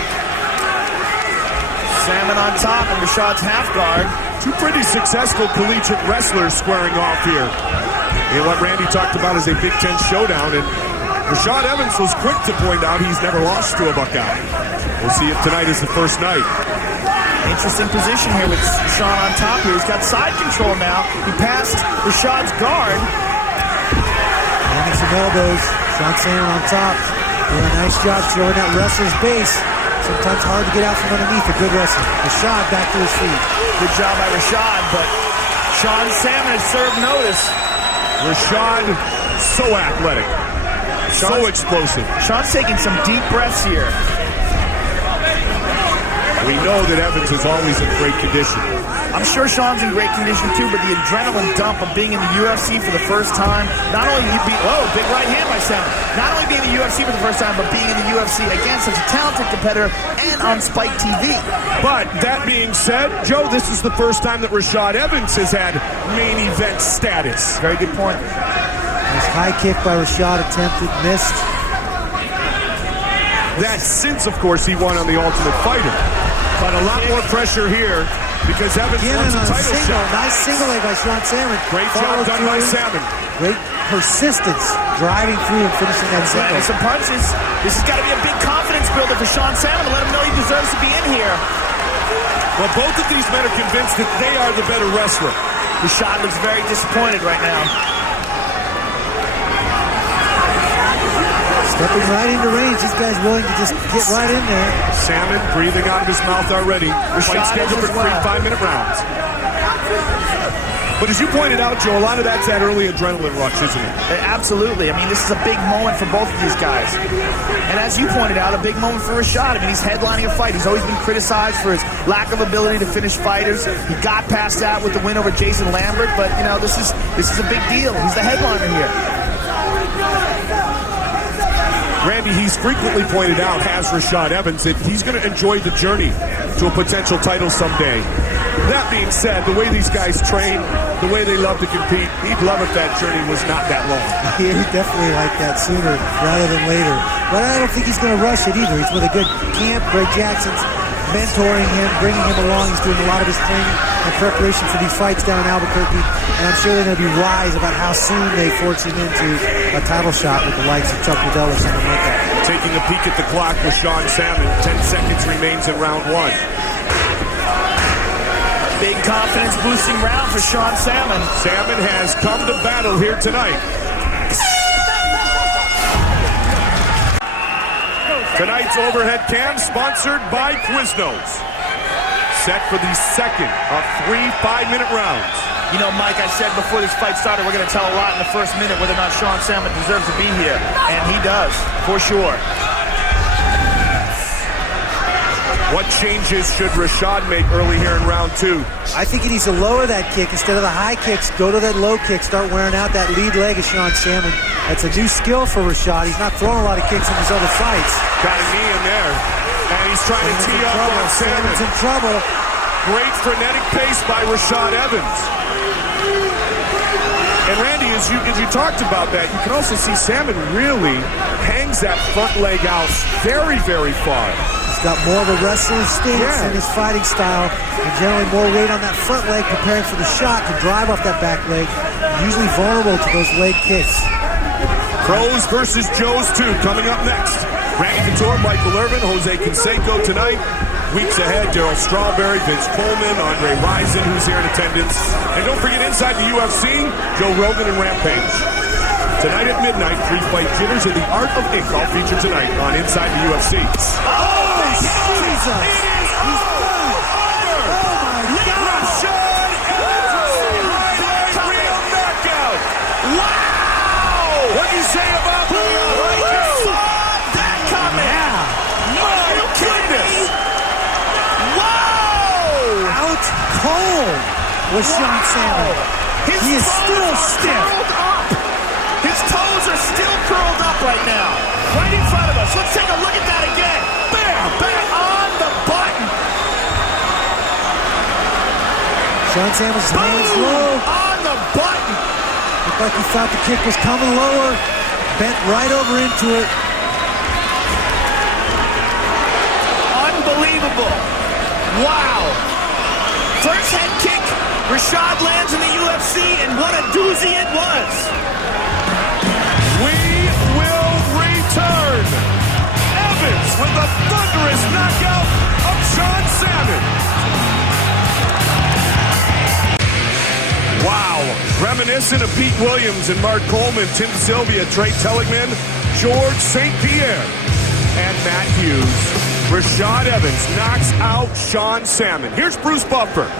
Salmon on top and Rashad's half guard. Two pretty successful collegiate wrestlers squaring off here. And what Randy talked about is a Big Ten showdown. And Rashad Evans was quick to point out he's never lost to a Buckeye. We'll see if tonight is the first night. Interesting position here with Sean on top here. He's got side control now. He passed Rashad's guard. Landing some elbows. Sean Salmon on top. Doing a nice job throwing that wrestler's base. Sometimes hard to get out from underneath a good wrestler. Rashad back to his feet. Good job by Rashad, but Sean Salmon has served notice. Rashad, so athletic. So explosive. Sean's taking some deep breaths here. We know that Evans is always in great condition. I'm sure Sean's in great condition too, but the adrenaline dump of being in the UFC for the first time, not only big right hand by Salmon, not only being in the UFC for the first time, but being in the UFC against such a talented competitor and on Spike TV. But that being said, Joe, this is the first time that Rashad Evans has had main event status. Very good point. Nice high kick by Rashad, attempted, missed. That's since, of course, he won on the Ultimate Fighter. But a lot more pressure here because Evans wants a title shot. Nice single leg by Sean Salmon. Great job done by Salmon. Great persistence, driving through and finishing that single. Landing some punches. This has got to be a big confidence builder for Sean Salmon to let him know he deserves to be in here. Well, both of these men are convinced that they are the better wrestler. Rashad looks very disappointed right now. Stepping right into range. This guy's willing to just get right in there. Salmon breathing out of his mouth already. Fight scheduled for 3 5-minute rounds. But as you pointed out, Joe, a lot of that's that early adrenaline rush, isn't it? Absolutely. I mean, this is a big moment for both of these guys. And as you pointed out, a big moment for Rashad. I mean, he's headlining a fight. He's always been criticized for his lack of ability to finish fighters. He got past that with the win over Jason Lambert, but, you know, this is a big deal. He's the headliner here. Randy, he's frequently pointed out, has Rashad Evans, that he's going to enjoy the journey to a potential title someday. That being said, the way these guys train, the way they love to compete, he'd love if that journey was not that long. Yeah, he'd definitely like that sooner rather than later. But I don't think he's going to rush it either. He's with a good camp. Greg Jackson's mentoring him, bringing him along. He's doing a lot of his training and preparation for these fights down in Albuquerque. And I'm sure they're going to be wise about how soon they force him into a title shot with the likes of Chuck Liddell or something like that. Taking a peek at the clock with Sean Salmon. 10 seconds remains in round one. Big confidence-boosting round for Sean Salmon. Salmon has come to battle here tonight. Tonight's overhead cam sponsored by Quiznos. Set for the second of 3 5-minute rounds. You know, Mike, I said before this fight started, we're going to tell a lot in the first minute whether or not Sean Salmon deserves to be here. And he does, for sure. What changes should Rashad make early here in round two? I think he needs to lower that kick. Instead of the high kicks, go to that low kick. Start wearing out that lead leg of Sean Salmon. That's a new skill for Rashad. He's not throwing a lot of kicks in his other fights. Got a knee in there. And he's trying to tee up on Salmon. Salmon's in trouble. Great frenetic pace by Rashad Evans. And Randy, as you talked about that, you can also see Salmon really hangs that front leg out very, very far. He's got more of a wrestling stance in his fighting style, and generally more weight on that front leg, preparing for the shot to drive off that back leg. Usually vulnerable to those leg kicks. Pros versus Joes 2 coming up next. Randy Couture, Michael Irvin, Jose Canseco tonight. Weeks ahead, Darryl Strawberry, Vince Coleman, Andre Rison, who's here in attendance. And don't forget, inside the UFC, Joe Rogan and Rampage. Tonight at midnight, 3 Fight Jitters and the Art of Ink all featured tonight on Inside the UFC. Oh, Jesus! It is over! Rashad Evans! Highlight reel knockout! Wow! What'd you say about that? You saw that coming! Yeah! My goodness! Wow! Out cold was Sean Salmon. He is still stiff. His toes are still curled up right now. Right in front of us. Let's take a look at that again. Bam! Back on the button. Sean Salmon's hands low. On the button. Looked like he thought the kick was coming lower. Bent right over into it. Unbelievable. Wow. First head kick Rashad lands in the UFC, and what a doozy it was. We will return. Evans with a thunderous knockout of Sean Salmon. Wow. Reminiscent of Pete Williams and Mark Coleman, Tim Sylvia, Trey Telligman, George St. Pierre, and Matt Hughes. Rashad Evans knocks out Sean Salmon. Here's Bruce Buffer.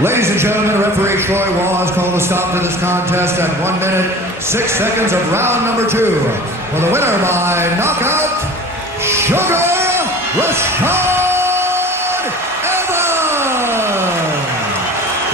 Ladies and gentlemen, referee Troy Wall has called a stop to this contest at 1 minute, 6 seconds of round number 2. For the winner by knockout, Sugar Rashad Evans!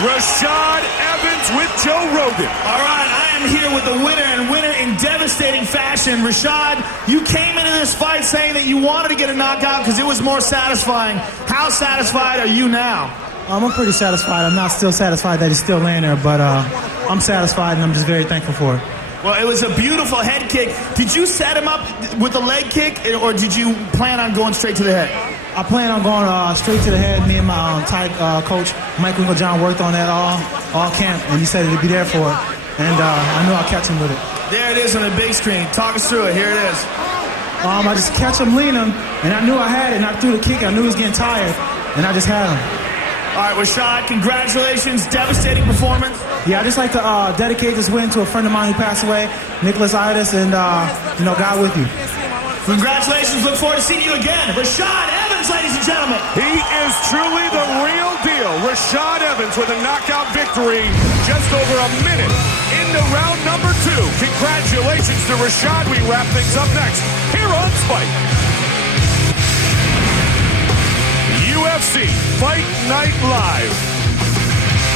Rashad Evans with Joe Rogan. All right, I am here with the winner, and winner in devastating fashion. Rashad, you came into this fight saying that you wanted to get a knockout because it was more satisfying. How satisfied are you now? I'm pretty satisfied. I'm not still satisfied that he's still laying there, but I'm satisfied, and I'm just very thankful for it. Well, it was a beautiful head kick. Did you set him up with a leg kick, or did you plan on going straight to the head? I plan on going straight to the head. Me and my tight coach, Mike Winklejohn, worked on that all camp, and he said he'd be there for it. And I knew I'll catch him with it. There it is on the big screen. Talk us through it. Here it is. I just catch him leaning, and I knew I had it, and I threw the kick. I knew he was getting tired, and I just had him. All right, Rashad, congratulations. Devastating performance. Yeah, I'd just like to dedicate this win to a friend of mine who passed away, Nicholas Itis, and, God with you. Congratulations. Look forward to seeing you again. Rashad Evans, ladies and gentlemen. He is truly the real deal. reveal, Rashad Evans with a knockout victory just over a minute into round number 2. Congratulations to Rashad. We wrap things up next here on Spike. UFC Fight Night Live.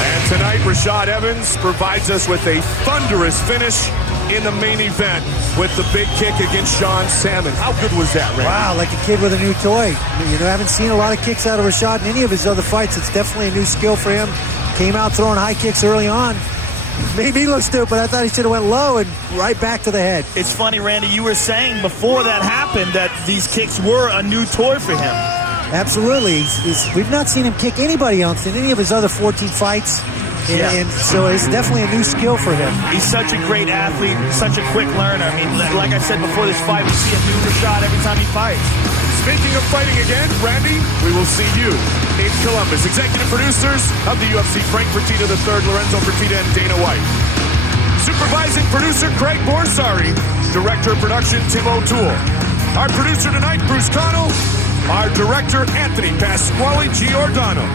And tonight, Rashad Evans provides us with a thunderous finish in the main event with the big kick against Salmon. How good was that, Randy? Wow, like a kid with a new toy. You know, I haven't seen a lot of kicks out of Rashad in any of his other fights. It's definitely a new skill for him. Came out throwing high kicks early on. Made me look stupid. I thought he should have went low and right back to the head. It's funny, Randy, you were saying before that happened that these kicks were a new toy for him. Absolutely. We've not seen him kick anybody else in any of his other 14 fights. And so it's definitely a new skill for him. He's such a great athlete, such a quick learner. I mean, like I said before this fight, we see a new Rashad every time he fights. Speaking of fighting again, Randy, we will see you in Columbus. Executive producers of the UFC, Frank Fertitta III, Lorenzo Fertitta, and Dana White. Supervising producer, Craig Borsari. Director of production, Tim O'Toole. Our producer tonight, Bruce Connell. Our director, Anthony Pasquale Giordano.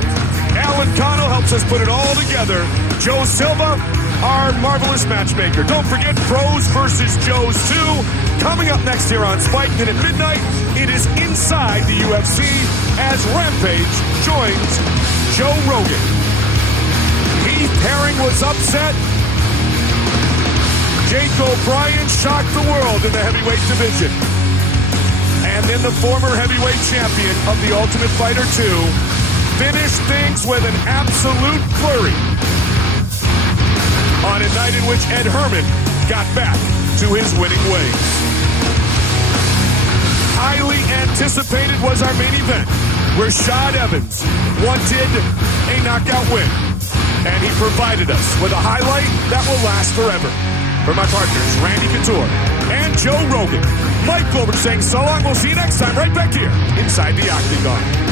Alan Connell helps us put it all together. Joe Silva, our marvelous matchmaker. Don't forget Pros versus Joes 2. Coming up next here on Spike. Then at midnight, it is Inside the UFC as Rampage joins Joe Rogan. Heath Herring was upset. Jake O'Brien shocked the world in the heavyweight division. And then the former heavyweight champion of the Ultimate Fighter 2 finished things with an absolute flurry on a night in which Ed Herman got back to his winning ways. Highly anticipated was our main event. Rashad Evans wanted a knockout win, and he provided us with a highlight that will last forever. For my partners, Randy Couture and Joe Rogan, Mike Goldberg saying so long. We'll see you next time right back here inside the Octagon.